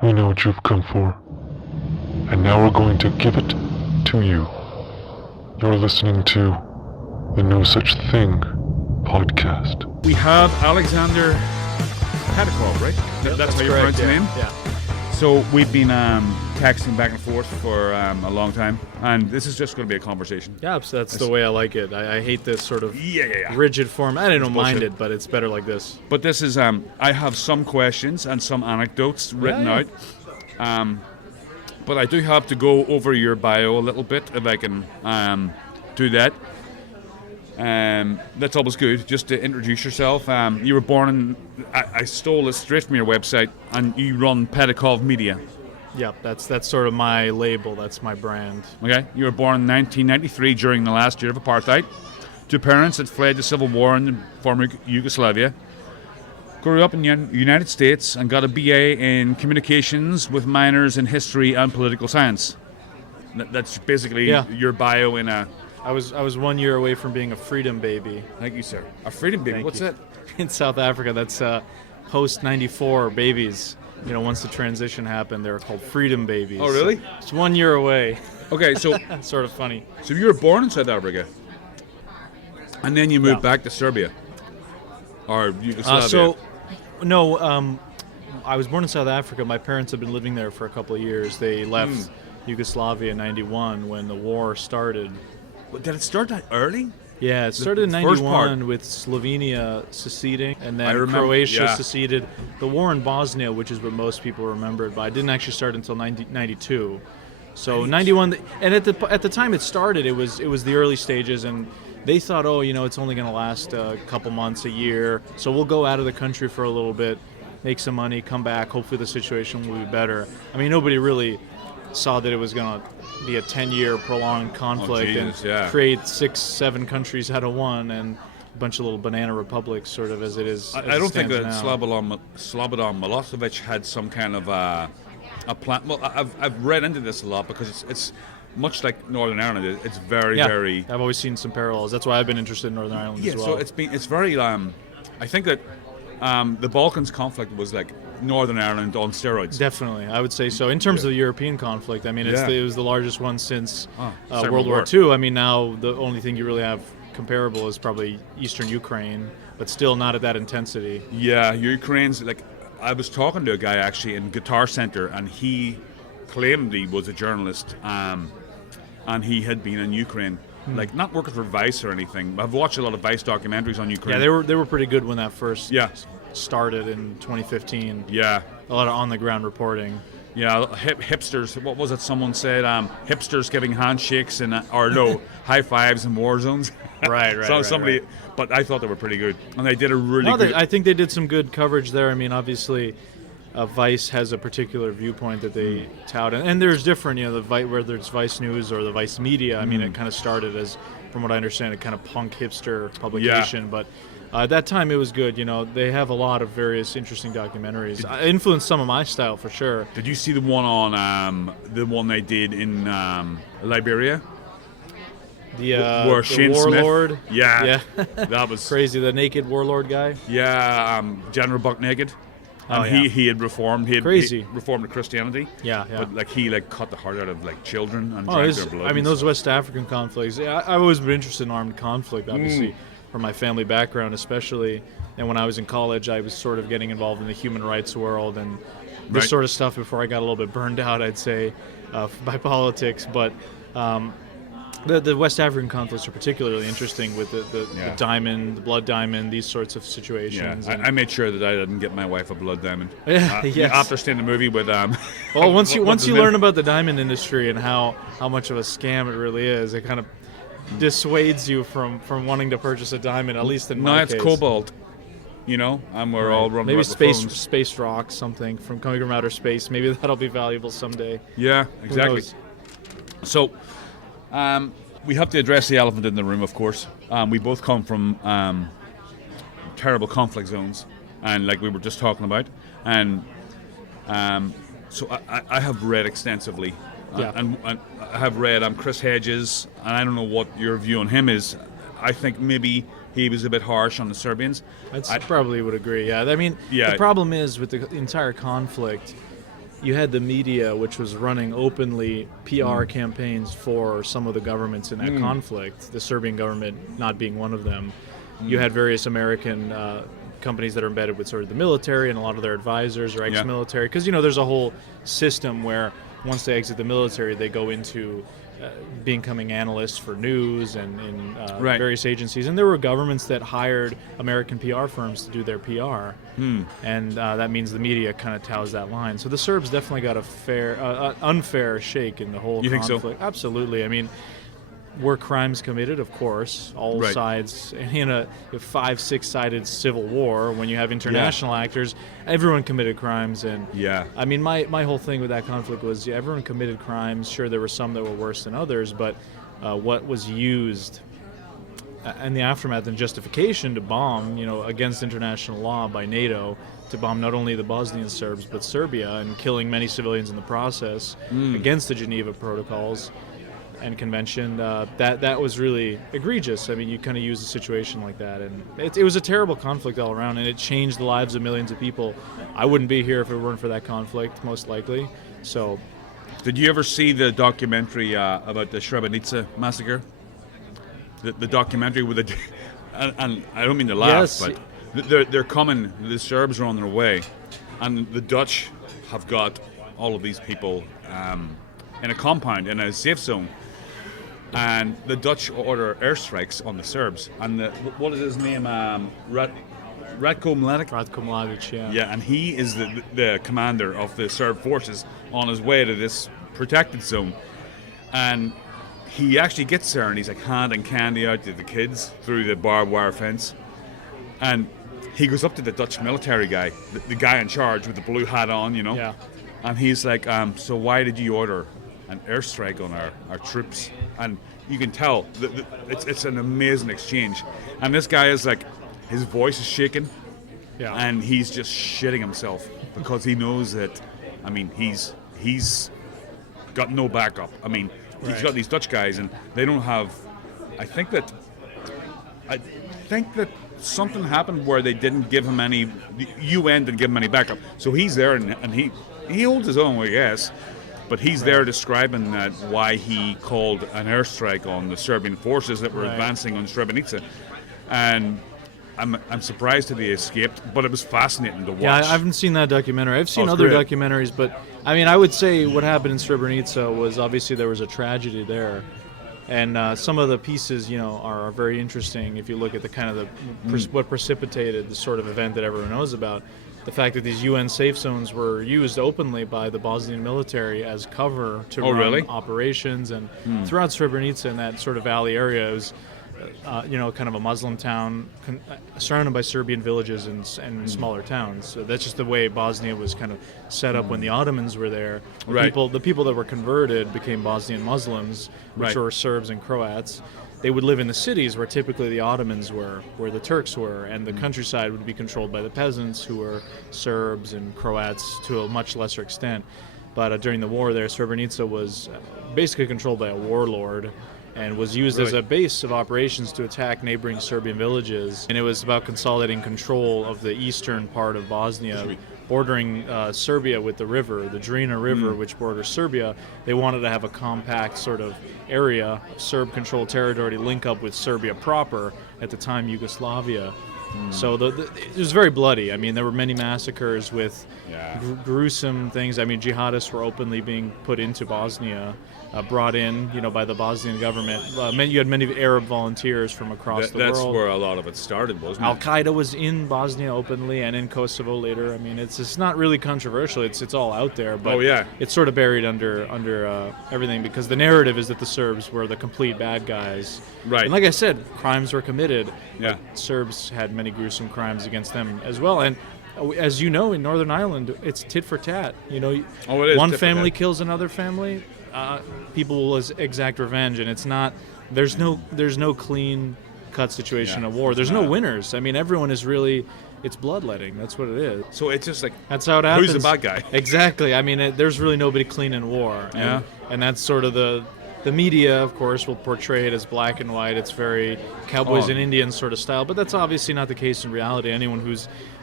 We know what you've come for. And now we're going to give it to you. You're listening to the No Such Thing podcast. We have Aleksander Petakov, right? Yep, that's how you correct, pronounce the name? Yeah. So we've been texting back and forth for a long time, and this is just going to be a conversation. Yeah, so that's the way I like it. I hate this sort of Yeah. rigid form. I don't mind bullshit. it, but it's better like this. But this is, I have some questions and some anecdotes written Yeah. out. But I do have to go over your bio a little bit, if I can do that. That's always good, just to introduce yourself. You were born in, I stole it straight from your website, and you run Petakov Media. Yeah, that's sort of my label. That's my brand. Okay, you were born in 1993 during the last year of apartheid. Two parents had fled the civil war in the former Yugoslavia. Grew up in the United States and got a BA in communications with minors in history and political science. That's basically your bio in a... I was 1 year away from being a freedom baby. Thank you, sir. A freedom baby. Thank What's you. that? In South Africa, that's post 94 babies. You know, once the transition happened, they were called freedom babies. Oh, really? So it's 1 year away. Okay, so It's sort of funny. so you were born in South Africa, and then you moved back to Serbia or Yugoslavia. I was born in South Africa. My parents had been living there for a couple of years. They left Yugoslavia in 91 when the war started. But did it start that early? Yeah, it started in the first 91 with Slovenia seceding, and I then remember, Croatia yeah. seceded. The war in Bosnia, which is what most people remembered, but it didn't actually start until 92. So 91, and at the time it started, it was the early stages, and they thought, it's only going to last a couple months, a year, so we'll go out of the country for a little bit, make some money, come back, hopefully the situation will be better. I mean, nobody really saw that it was going to be a 10-year prolonged conflict create 6-7 countries out of one and a bunch of little banana republics, sort of as it is. I don't think that now. Slobodan Milosevic had some kind of a plan. Well, I've read into this a lot because it's much like Northern Ireland. It's very. I've always seen some parallels. That's why I've been interested in Northern Ireland as well. So it's very. I think that the Balkans conflict was like Northern Ireland on steroids. Definitely, I would say so. In terms of the European conflict, I mean, it was the largest one since World War II. I mean, now the only thing you really have comparable is probably Eastern Ukraine, but still not at that intensity. Yeah, Ukraine's like. I was talking to a guy actually in Guitar Center, and he claimed he was a journalist, and he had been in Ukraine. Like, not working for Vice or anything. I've watched a lot of Vice documentaries on Ukraine. Yeah, they were pretty good when that first started in 2015. Yeah. A lot of on-the-ground reporting. Yeah, hipsters. What was it? Someone said hipsters giving handshakes and high fives in war zones. Right. Somebody, but I thought they were pretty good, and they did a really good. I think they did some good coverage there. I mean, obviously, Vice has a particular viewpoint that they tout, and there's different. Whether it's Vice News or the Vice Media. I mean, it kind of started as, from what I understand, a kind of punk hipster publication, but. At that time, it was good. They have a lot of various interesting documentaries. It influenced some of my style for sure. Did you see the one on the one they did in Liberia? The Shane warlord. Smith. Yeah, that was crazy. The naked warlord guy. Yeah, General Buck Naked. And he had reformed. He reformed to Christianity. Yeah. But he cut the heart out of children and drank their blood. I mean, those West African conflicts. I've always been interested in armed conflict, obviously. From my family background especially, and when I was in college I was sort of getting involved in the human rights world and this sort of stuff before I got a little bit burned out, I'd say, by politics, but the West African conflicts are particularly interesting with the diamond, the blood diamond, these sorts of situations. Yeah, I made sure that I didn't get my wife a blood diamond. Yes. After seeing the movie with well, once you learn about the diamond industry and how much of a scam it really is, it kind of dissuades you from wanting to purchase a diamond, at least in my case. Now it's cobalt, and we're all running maybe around with space rock, something from coming from outer space. Maybe that'll be valuable someday. Yeah, exactly. So, we have to address the elephant in the room, of course. We both come from terrible conflict zones, and like we were just talking about, and so I have read extensively. And I have read Chris Hedges, and I don't know what your view on him is. I think maybe he was a bit harsh on the Serbians. I probably would agree, yeah. I mean, the problem is with the entire conflict, you had the media, which was running openly PR campaigns for some of the governments in that conflict, the Serbian government not being one of them. You had various American companies that are embedded with sort of the military, and a lot of their advisors are ex-military. Because, there's a whole system where once they exit the military, they go into becoming analysts for news and in various agencies. And there were governments that hired American PR firms to do their PR. And that means the media kind of tows that line. So the Serbs definitely got a unfair shake in the whole conflict. You think so? Absolutely. I mean, were crimes committed? Of course. All sides. In a 5-6-sided civil war, when you have international actors, everyone committed crimes. And I mean, my whole thing with that conflict was everyone committed crimes. Sure, there were some that were worse than others, but what was used in the aftermath and justification to bomb, against international law by NATO, to bomb not only the Bosnian Serbs but Serbia, and killing many civilians in the process against the Geneva Protocols and Convention, that was really egregious. I mean, you kind of use a situation like that, and it was a terrible conflict all around, and it changed the lives of millions of people. I wouldn't be here if it weren't for that conflict, most likely. So, did you ever see the documentary about the Srebrenica massacre? The documentary with the, and I don't mean to laugh, but they're coming. The Serbs are on their way, and the Dutch have got all of these people in a compound in a safe zone. And the Dutch order airstrikes on the Serbs. And what is his name? Ratko Mladic? Ratko Mladic, Yeah, and he is the commander of the Serb forces on his way to this protected zone. And he actually gets there and he's like handing candy out to the kids through the barbed wire fence. And he goes up to the Dutch military guy, the guy in charge with the blue hat on, Yeah. And he's like, so why did you order an airstrike on our troops? And you can tell it's an amazing exchange. And this guy is like, his voice is shaking, and he's just shitting himself because he knows that, I mean, he's got no backup. I mean, he's got these Dutch guys, and they don't have. I think that something happened where they didn't give him any. The UN didn't give him any backup, so he's there and he holds his own, I guess. But he's there describing why he called an airstrike on the Serbian forces that were advancing on Srebrenica. And I'm surprised that they escaped, but it was fascinating to watch. Yeah, I haven't seen that documentary. I've seen other documentaries, but I mean, I would say what happened in Srebrenica was obviously there was a tragedy there. And some of the pieces, are very interesting if you look at the kind of what precipitated the sort of event that everyone knows about. The fact that these UN safe zones were used openly by the Bosnian military as cover to run operations, and throughout Srebrenica and that sort of valley area, it was, kind of a Muslim town surrounded by Serbian villages and smaller towns. So that's just the way Bosnia was kind of set up when the Ottomans were there. The people that were converted became Bosnian Muslims, which were Serbs and Croats. They would live in the cities where typically the Ottomans were, where the Turks were, and the countryside would be controlled by the peasants, who were Serbs and Croats to a much lesser extent. But during the war there, Srebrenica was basically controlled by a warlord and was used as a base of operations to attack neighboring Serbian villages. And it was about consolidating control of the eastern part of Bosnia, bordering Serbia with the river, the Drina River, which borders Serbia. They wanted to have a compact sort of area, Serb-controlled territory, to link up with Serbia proper, at the time Yugoslavia. So it was very bloody. I mean, there were many massacres with gruesome things. I mean, jihadists were openly being put into Bosnia, brought in, by the Bosnian government. You had many Arab volunteers from across the world. That's where a lot of it started, wasn't it? Al-Qaeda was in Bosnia openly, and in Kosovo later. I mean, it's not really controversial. It's all out there, but it's sort of buried under everything, because the narrative is that the Serbs were the complete bad guys. Right. And like I said, crimes were committed. Yeah. Serbs had many gruesome crimes against them as well. And as you know, in Northern Ireland, it's tit for tat. It is one family kills another family. People will exact revenge, and it's not. There's no clean cut situation of war. There's no winners. I mean, everyone is really. It's bloodletting. That's what it is. So it's just like, that's how it happens. Who's the bad guy? Exactly. I mean, there's really nobody clean in war. And that's sort of the media, of course, will portray it as black and white. It's very cowboys and Indians sort of style, but that's obviously not the case in reality. Anyone who's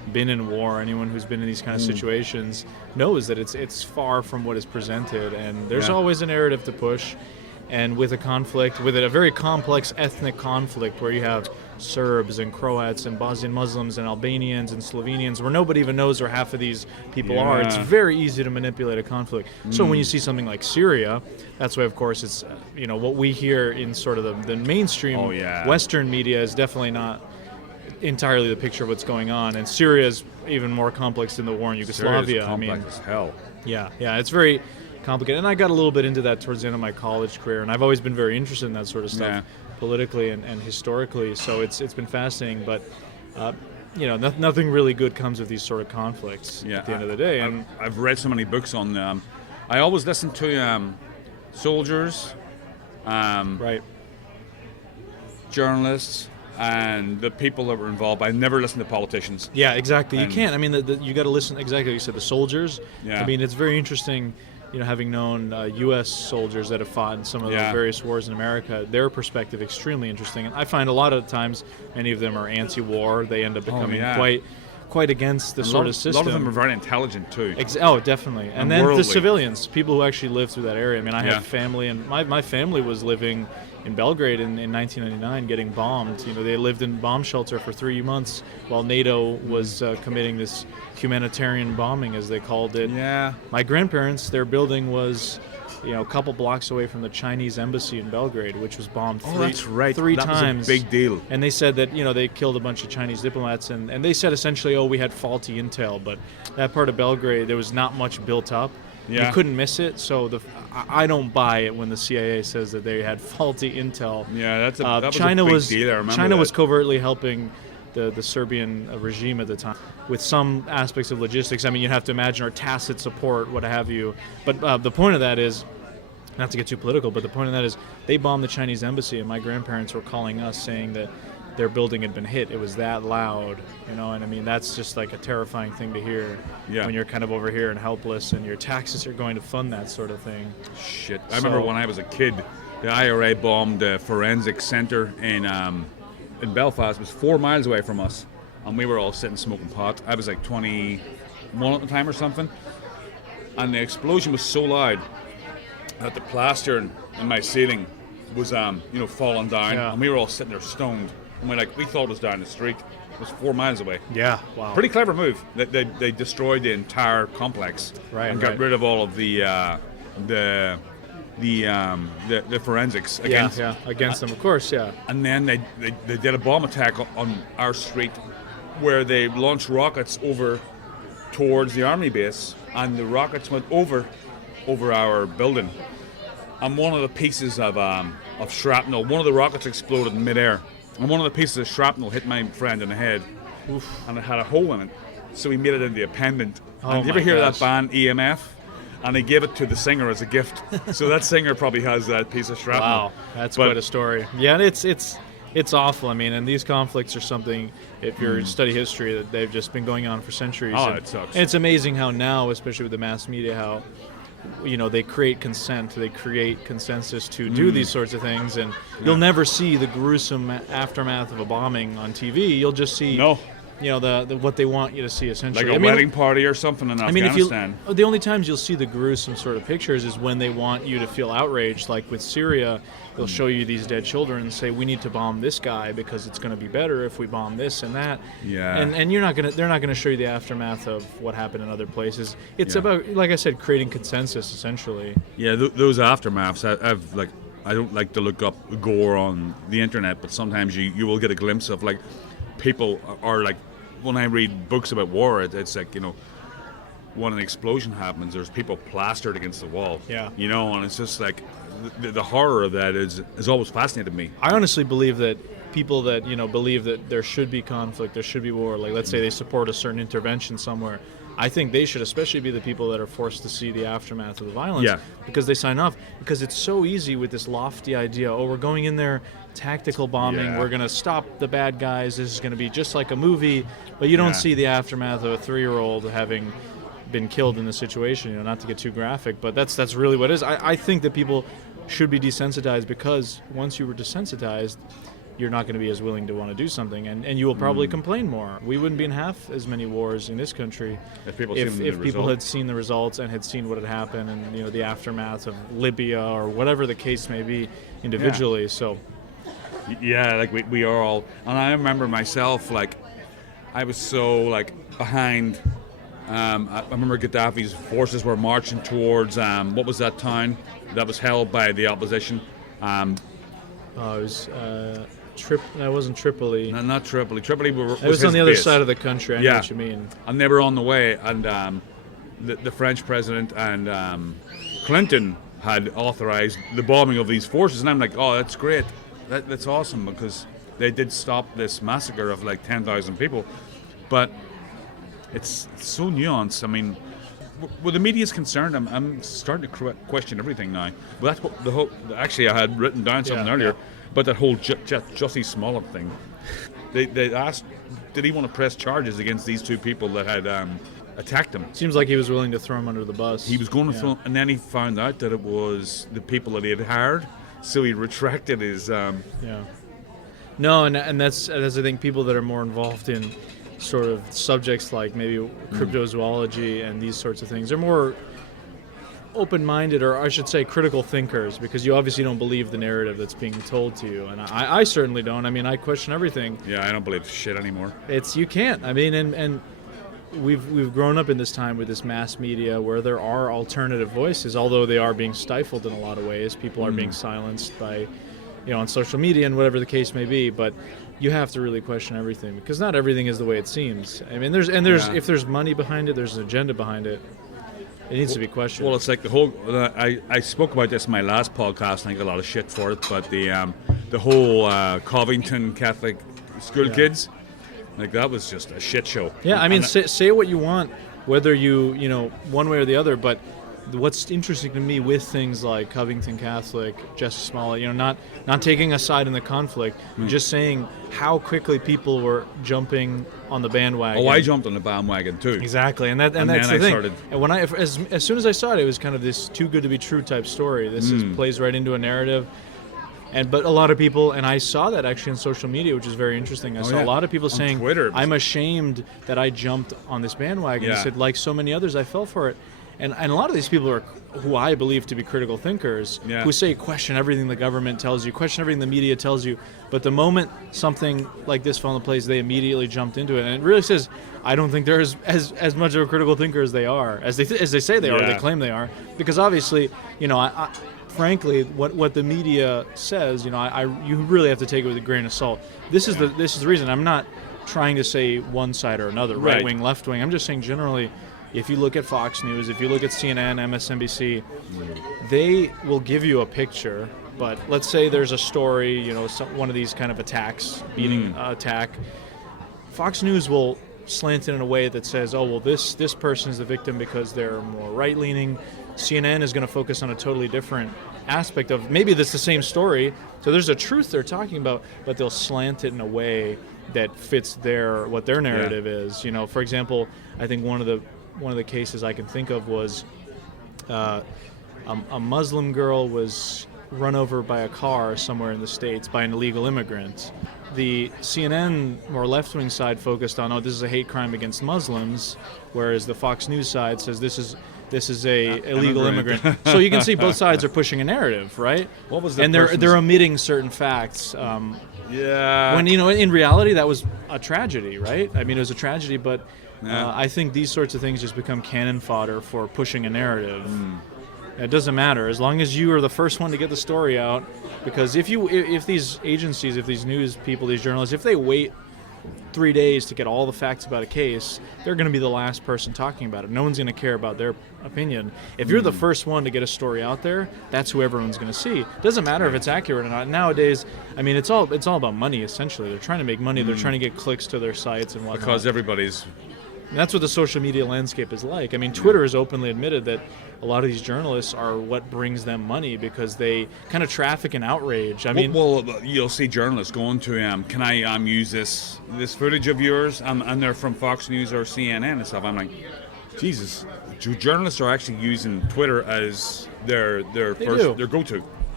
been in war, anyone who's been in these kind of situations knows that it's far from what is presented, and there's always a narrative to push. And with a conflict, with a very complex ethnic conflict where you have Serbs and Croats and Bosnian Muslims and Albanians and Slovenians, where nobody even knows where half of these people are, it's very easy to manipulate a conflict. So when you see something like Syria, that's why, of course, it's what we hear in sort of the mainstream Western media is definitely not entirely the picture of what's going on. And Syria is even more complex than the war in Yugoslavia. Syria's complex as hell. Yeah, it's very complicated. And I got a little bit into that towards the end of my college career, and I've always been very interested in that sort of stuff politically and historically. So it's been fascinating, but nothing really good comes of these sort of conflicts at the end of the day. And I've read so many books on them. I always listen to soldiers, journalists, and the people that were involved. I never listen to politicians. Yeah, exactly. You can't. I mean, you got to listen. Exactly, you said the soldiers. Yeah. I mean, it's very interesting. Having known U.S. soldiers that have fought in some of the various wars in America, their perspective extremely interesting. And I find a lot of times many of them are anti-war. They end up becoming quite against the sort of system. A lot of them are very intelligent too. Definitely. And then worldly. The civilians, people who actually live through that area. I mean, I have family, and my family was living in Belgrade in 1999 getting bombed. They lived in bomb shelter for 3 months while NATO was committing this humanitarian bombing, as they called it. Yeah. My grandparents, their building was a couple blocks away from the Chinese embassy in Belgrade, which was bombed three that times. Was a big deal. And they said that they killed a bunch of Chinese diplomats, and they said essentially, we had faulty intel, but that part of Belgrade, there was not much built up. You couldn't miss it, so I don't buy it when the CIA says that they had faulty intel. Yeah, that was a big deal. I remember China was covertly helping the Serbian regime at the time with some aspects of logistics. I mean, you have to imagine, or tacit support, what have you. But the point of that is, not to get too political, but the point of that is they bombed the Chinese embassy, and my grandparents were calling us saying that their building had been hit. It was that loud, and I mean, that's just like a terrifying thing to hear when you're kind of over here and helpless, and your taxes are going to fund that sort of thing. Shit. I remember when I was a kid, the IRA bombed a forensic center in Belfast. It was 4 miles away from us, and we were all sitting smoking pot. I was like 21 at the time or something, and the explosion was so loud that the plaster in my ceiling was falling down, and we were all sitting there stoned. And we thought it was down the street. It was 4 miles away. Yeah, wow. Pretty clever move. They destroyed the entire complex and got rid of all of the forensics against them, of course, And then they did a bomb attack on our street, where they launched rockets over towards the army base, and the rockets went over our building. And one of the pieces of shrapnel, one of the rockets exploded in midair. And one of the pieces of shrapnel hit my friend in the head. Oof. And it had a hole in it. So he made it into a pendant. And you ever hear that band EMF? And he gave it to the singer as a gift. So that singer probably has that piece of shrapnel. Wow, that's quite a story. Yeah, it's awful. I mean, and these conflicts are something, if you study history, that they've just been going on for centuries. Oh, it sucks. And it's amazing how now, especially with the mass media, how they create consent, they create consensus to do these sorts of things, and you'll never see the gruesome aftermath of a bombing on TV. You'll just see the what they want you to see, essentially. Like a wedding party or something in Afghanistan. The only times you'll see the gruesome sort of pictures is when they want you to feel outraged, like with Syria. They'll show you these dead children and say, we need to bomb this guy because it's going to be better if we bomb this and that. Yeah. And they're not going to show you the aftermath of what happened in other places. It's about, like I said, creating consensus, essentially. Yeah, those aftermaths, I don't like to look up gore on the internet, but sometimes you will get a glimpse of, like, people are like, when I read books about war, it's like, when an explosion happens, there's people plastered against the wall. Yeah. And it's just like, the horror of that is always fascinated me. I honestly believe that people that believe that there should be conflict, there should be war, like let's say they support a certain intervention somewhere, I think they should especially be the people that are forced to see the aftermath of the violence, because they sign off. Because it's so easy with this lofty idea, we're going in there, tactical bombing, we're going to stop the bad guys, this is going to be just like a movie, but you don't see the aftermath of a 3-year-old having been killed in the situation, not to get too graphic, but that's really what it is. I think that people should be desensitized, because once you were desensitized, you're not going to be as willing to want to do something, and you will probably complain more. We wouldn't be in half as many wars in this country if people had seen the results and had seen what had happened, and the aftermath of Libya or whatever the case may be individually. So like we are all, and I remember myself, like I was so like behind. I remember Gaddafi's forces were marching towards what was that town that was held by the opposition? It was. That wasn't Tripoli. No, not Tripoli. Tripoli was it was on the other base. side of the country. I know what you mean. And they were on the way, and the French president and Clinton had authorized the bombing of these forces. And I'm like, oh, that's great. That's awesome, because they did stop this massacre of like 10,000 people. But it's so nuanced. I mean, where the media is concerned, I'm starting to question everything now. But that's what the whole. Actually, I had written down something earlier. But that whole Jussie Smollett thing, they asked, did he want to press charges against these two people that had attacked him? Seems like he was willing to throw him under the bus. He was going to throw, and then he found out that it was the people that he had hired, so he retracted his. No, and that's I think people that are more involved in sort of subjects like maybe cryptozoology and these sorts of things, they're more open-minded, or I should say critical thinkers, because you obviously don't believe the narrative that's being told to you, and I certainly don't. I mean, I question everything. Yeah, I don't believe shit anymore. You can't. I mean, and we've grown up in this time with this mass media where there are alternative voices, although they are being stifled in a lot of ways. People are being silenced by, on social media and whatever the case may be, but you have to really question everything, because not everything is the way it seems. I mean, there's if there's money behind it, there's an agenda behind it. It needs to be questioned. Well, it's like the whole. I spoke about this in my last podcast, and I got a lot of shit for it. But the whole Covington Catholic school kids, like that was just a shit show. Yeah, I mean, say what you want, whether you one way or the other. But what's interesting to me with things like Covington Catholic, Jussie Smollett, not taking a side in the conflict, just saying how quickly people were jumping on the bandwagon. Oh, I jumped on the bandwagon too. Exactly, and that's the thing. And when as soon as I saw it, it was kind of this too good to be true type story. This plays right into a narrative. But a lot of people, and I saw that actually on social media, which is very interesting. I saw a lot of people saying, Twitter, "I'm ashamed that I jumped on this bandwagon." He said, like so many others, I fell for it. And a lot of these people are who I believe to be critical thinkers, who say question everything the government tells you, question everything the media tells you. But the moment something like this fell into place, they immediately jumped into it. And it really says, I don't think they're as much of a critical thinker as they are, as they say they are, they claim they are. Because obviously, I frankly, what the media says, you really have to take it with a grain of salt. This is the reason. I'm not trying to say one side or another, right wing, left wing. I'm just saying generally. If you look at Fox News, if you look at CNN, MSNBC, they will give you a picture. But let's say there's a story, one of these kind of attacks, attack. Fox News will slant it in a way that says, oh, well, this person is the victim because they're more right-leaning. CNN is going to focus on a totally different aspect of maybe that's the same story. So there's a truth they're talking about, but they'll slant it in a way that fits what their narrative is. For example, I think one of the cases I can think of was a Muslim girl was run over by a car somewhere in the States by an illegal immigrant. The CNN, more left-wing side focused on, this is a hate crime against Muslims, whereas the Fox News side says this is a illegal immigrant. So you can see both sides are pushing a narrative, right? What was and they're omitting certain facts. When in reality that was a tragedy, right? I mean, it was a tragedy, but. I think these sorts of things just become cannon fodder for pushing a narrative. It doesn't matter as long as you are the first one to get the story out. Because if these agencies, if these news people, these journalists, if they wait 3 days to get all the facts about a case, they're going to be the last person talking about it. No one's going to care about their opinion. If you're the first one to get a story out there, that's who everyone's going to see. It doesn't matter if it's accurate or not. Nowadays, I mean, it's all about money. Essentially, they're trying to make money. They're trying to get clicks to their sites and whatnot. Because everybody's. And that's what the social media landscape is like. I mean, Twitter has openly admitted that a lot of these journalists are what brings them money because they kind of traffic in outrage. I mean, well, you'll see journalists going to, can I use this footage of yours? And they're from Fox News or CNN and stuff. I'm like, Jesus, journalists are actually using Twitter as their go-to.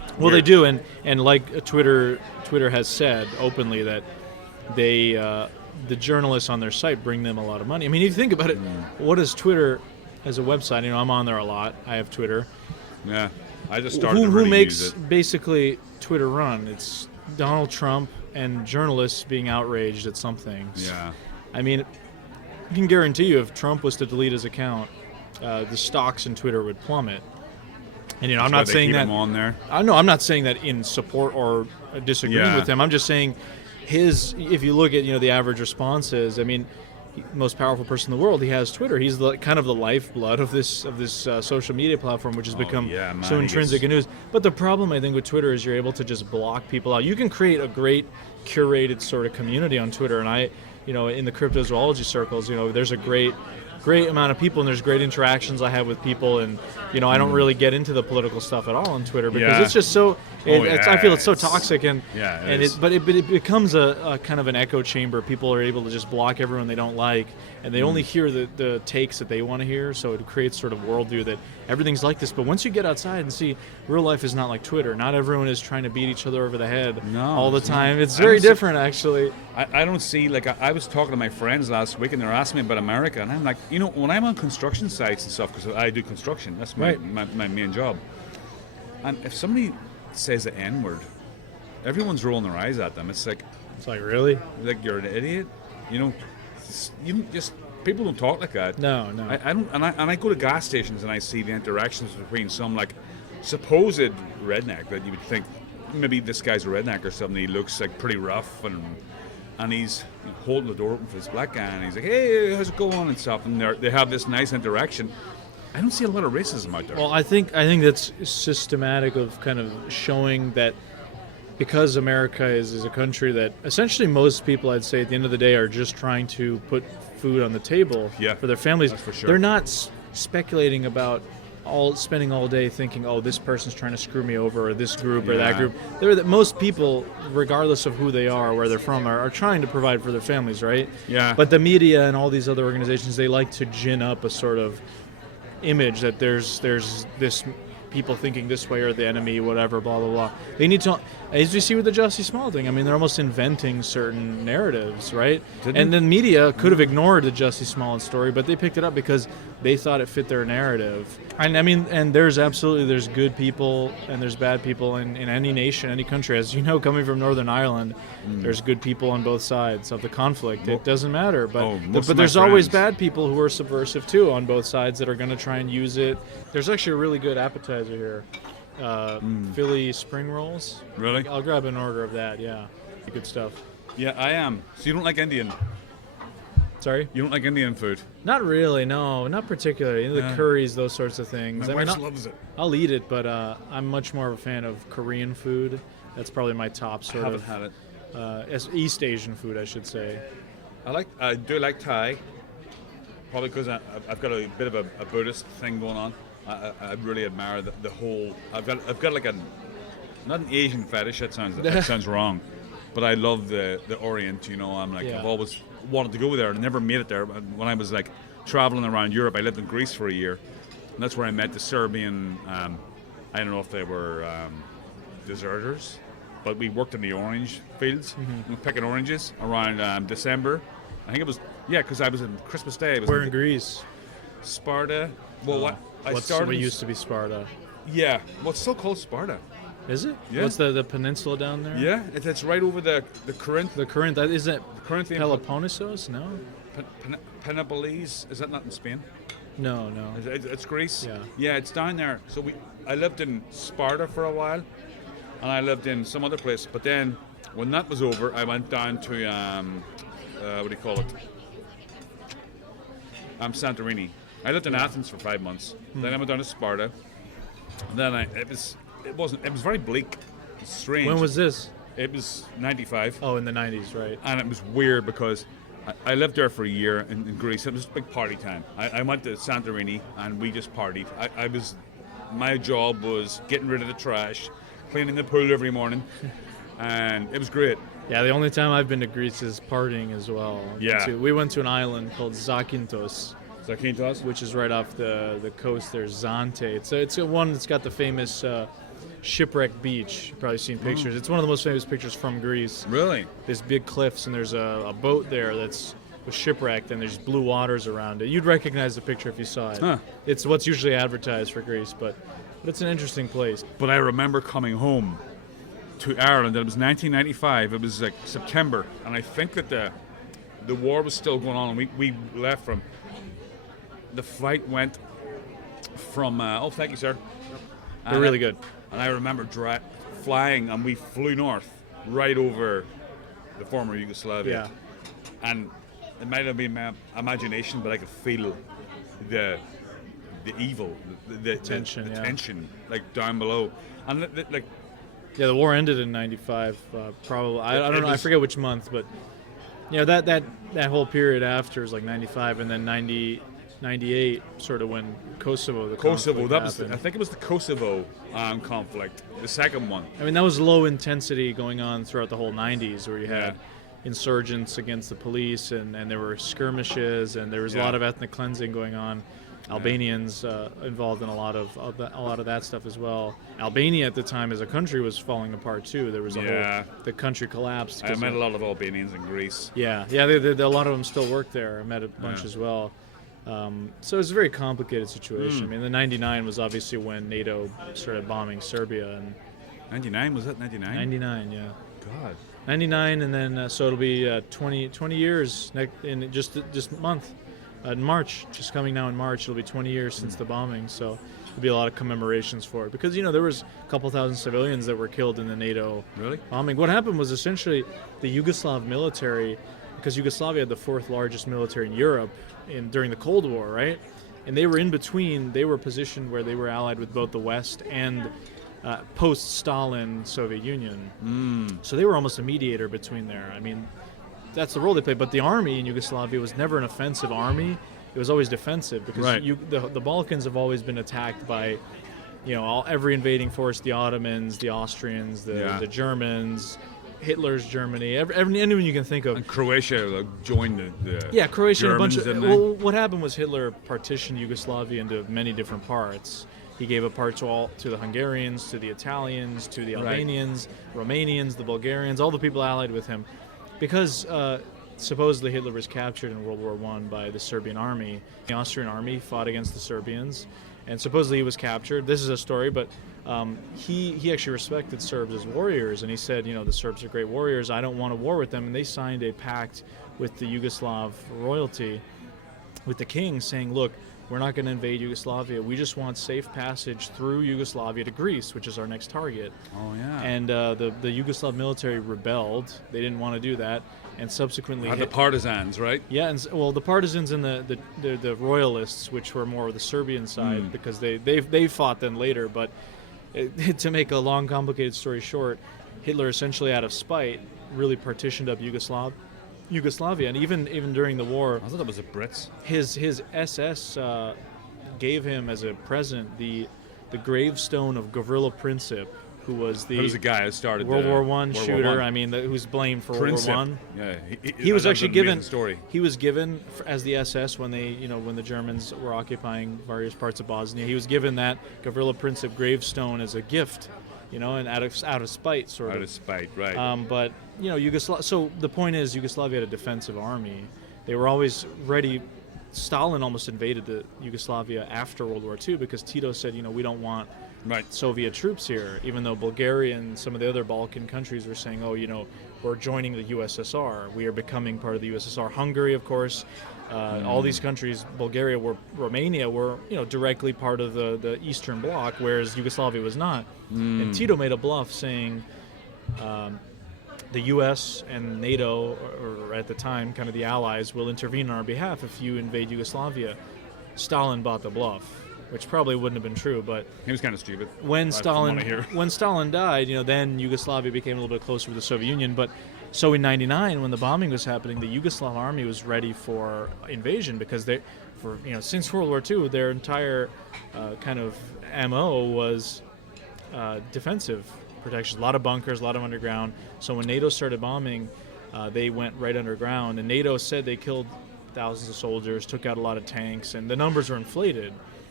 Well, they Weird. do, and like Twitter has said openly that they the journalists on their site bring them a lot of money. I mean, if you think about it, what is Twitter as a website? You know, I'm on there a lot. I have Twitter. Yeah, I just started Who to really makes use it. basically Twitter run? It's Donald Trump and journalists being outraged at some things. Yeah. I mean, I can guarantee you, if Trump was to delete his account, the stocks in Twitter would plummet. And you know, I'm That's why not they saying keep that. him on there. I'm not saying that in support or disagreeing Yeah. with him. I'm just saying if you look at the average responses, I mean, most powerful person in the world, he has Twitter. He's kind of the lifeblood of this social media platform, which has become yeah, man, so he intrinsic in news. But the problem, I think, with Twitter is you're able to just block people out. You can create a great curated sort of community on Twitter, and in the cryptozoology circles, there's a great amount of people, and there's great interactions I have with people, and I don't really get into the political stuff at all on Twitter because Yeah. it's just so. I feel it's so it's- toxic, and Yeah, and is. it becomes a kind of an echo chamber. People are able to just block everyone they don't like, and they only hear the takes that they want to hear. So it creates sort of worldview that everything's like this. But once you get outside and see real life is not like Twitter. Not everyone is trying to beat each other over the head No, all the it's not. time. It's I very don't see- different, actually. I don't see, like, I was talking to my friends last week, and they're asking me about America, and I'm like, when I'm on construction sites and stuff, because I do construction, that's my main job. And if somebody says the N-word, everyone's rolling their eyes at them. It's like Really? you're an idiot. You just people don't talk like that. No. I don't, and I go to gas stations and I see the interactions between some like supposed redneck that you would think maybe this guy's a redneck or something. He looks like pretty rough and he's holding the door open for this black guy and he's like, hey, how's it going and stuff, and they have this nice interaction. I don't see a lot of racism out there. Well, I think that's systematic of kind of showing that because America is a country that essentially most people, I'd say, at the end of the day, are just trying to put food on the table for their families. That's for sure. They're not speculating about spending all day thinking, oh, this person's trying to screw me over, or this group or that group. Most people, regardless of who they are or where they're from, are trying to provide for their families, right? Yeah. But the media and all these other organizations, they like to gin up a sort of image that there's this people thinking this way or the enemy, whatever, blah blah blah. They need to, as you see with the Jussie Smollett thing. I mean, they're almost inventing certain narratives, right? And then media could have ignored the Jussie Smollett story, but they picked it up because they thought it fit their narrative. And I mean, and there's good people and there's bad people in any nation, any country. As you know, coming from Northern Ireland, there's good people on both sides of the conflict. It doesn't matter, but most of my there's always friends- bad people who are subversive too on both sides that are going to try and use it. There's actually a really good appetizer here, Philly spring rolls. Really? I'll grab an order of that. Yeah, good stuff. Yeah, I am. So you don't like Indian? Sorry? You don't like Indian food? Not really. No, not particularly. The Yeah. curries, those sorts of things. My I mean, wife loves it. I'll eat it, but I'm much more of a fan of Korean food. That's probably my top sort Haven't of had it. East Asian food, I should say. I do like Thai, probably because I've got a bit of a Buddhist thing going on. I really admire the whole. I've got like not an Asian fetish. That sounds wrong, but I love the Orient. I'm like, Yeah. I've always wanted to go there. I never made it there. But when I was like traveling around Europe, I lived in Greece for a year, and that's where I met the Serbian. I don't know if they were deserters, but we worked in the orange fields, picking oranges around December. I think it was because I was in Christmas Day. It was Where in Greece? Sparta. Well, I started. What used to be Sparta? Yeah, well, it's still called Sparta. Is it? Yeah. What's the peninsula down there? Yeah, it's right over the Corinth. The Corinth. Isn't it Corinthian Peloponnesos? No. Penopolis. Is that not in Spain? No. It's Greece. Yeah. Yeah, it's down there. So I lived in Sparta for a while, and I lived in some other place. But then, when that was over, I went down to what do you call it? Santorini. I lived in Athens for 5 months. Then I went down to Sparta. And then it was very bleak. It was strange. When was this? It was 95. Oh, in the 90s, right? And it was weird because I lived there for a year in Greece. It was big party time. I went to Santorini and we just partied. My job was getting rid of the trash, cleaning the pool every morning, and it was great. Yeah, the only time I've been to Greece is partying as well. Yeah. We went to an island called Zakynthos, Zakynthos? which is right off the coast. There's Zante. It's one that's got the famous Shipwreck Beach. You've probably seen pictures. It's one of the most famous pictures from Greece. Really? There's big cliffs, and there's a boat there that's was shipwrecked, and there's blue waters around it. You'd recognize the picture if you saw it. Huh. It's what's usually advertised for Greece, but it's an interesting place. But I remember coming home to Ireland. It was 1995. It was like September, and I think that the war was still going on. And we left from. The flight went from. Thank you, sir. They're really good. And I remember flying, and we flew north, right over the former Yugoslavia. Yeah. And it might have been my imagination, but I could feel the evil, the tension, tension, like down below. And like, yeah, the war ended in '95. Probably, I don't know. I forget which month, but that whole period after is like '95, and then '98, sort of when Kosovo. That was I think it was the Kosovo conflict, the second one. I mean, that was low intensity going on throughout the whole '90s, where you had insurgents against the police, and there were skirmishes, and there was a lot of ethnic cleansing going on. Albanians involved in a lot of that stuff as well. Albania at the time as a country was falling apart too. There was the country collapsed. I met a lot of Albanians in Greece. Yeah, a lot of them still work there. I met a bunch as well. So it's a very complicated situation. I mean, the '99 was obviously when NATO started bombing Serbia. And '99, was that '99? '99, yeah. God. 99, and then so it'll be 20 years in just month. In March, just coming now in March, it'll be 20 years since the bombing. So there'll be a lot of commemorations for it, because there was a couple thousand civilians that were killed in the NATO bombing. What happened was essentially the Yugoslav military, because Yugoslavia had the fourth largest military in Europe during the Cold War, right? And they were in between. They were positioned where they were allied with both the West and post-Stalin Soviet Union. So they were almost a mediator between there. I mean, that's the role they played. But the army in Yugoslavia was never an offensive army. It was always defensive, because the Balkans have always been attacked by, every invading force: the Ottomans, the Austrians, the Germans, Hitler's Germany, anyone you can think of. And Croatia joined the Croatia. Germans, and a bunch of. Well, what happened was Hitler partitioned Yugoslavia into many different parts. He gave a part to the Hungarians, to the Italians, to the Albanians, Romanians, the Bulgarians, all the people allied with him, because supposedly Hitler was captured in World War I by the Serbian army. The Austrian army fought against the Serbians, and supposedly he was captured. This is a story, but he actually respected Serbs as warriors, and he said, the Serbs are great warriors. I don't want a war with them, and they signed a pact with the Yugoslav royalty, with the king, saying, look, we're not going to invade Yugoslavia. We just want safe passage through Yugoslavia to Greece, which is our next target. Oh, yeah. And the Yugoslav military rebelled. They didn't want to do that. And subsequently... the partisans, right? Yeah, and the partisans and the royalists, which were more of the Serbian side, because they fought then later. But to make a long, complicated story short, Hitler essentially out of spite really partitioned up Yugoslavia, and even during the war, I thought it was the Brits. His SS gave him as a present the gravestone of Gavrilo Princip, who was the guy who started World War I shooter. I mean, who's blamed for Princip. World War I. Yeah, he was actually given. Story. He was given as the SS when when the Germans were occupying various parts of Bosnia. He was given that Gavrilo Princip gravestone as a gift. And out of spite, sort of. Out of spite, right. But, so the point is, Yugoslavia had a defensive army. They were always ready. Stalin almost invaded the Yugoslavia after World War II, because Tito said, we don't want Soviet troops here, even though Bulgaria and some of the other Balkan countries were saying, we're joining the USSR. We are becoming part of the USSR. Hungary, of course. All these countries, Bulgaria, Romania, were directly part of the Eastern Bloc, whereas Yugoslavia was not. And Tito made a bluff, saying the U.S. and NATO, or at the time, kind of the Allies, will intervene on our behalf if you invade Yugoslavia. Stalin bought the bluff, which probably wouldn't have been true, but he was kind of stupid. When Stalin died, then Yugoslavia became a little bit closer with the Soviet Union, but. So in '99, when the bombing was happening, the Yugoslav army was ready for invasion, because since World War II, their entire kind of MO was defensive protections. A lot of bunkers, a lot of underground. So when NATO started bombing, they went right underground, and NATO said they killed thousands of soldiers, took out a lot of tanks, and the numbers were inflated.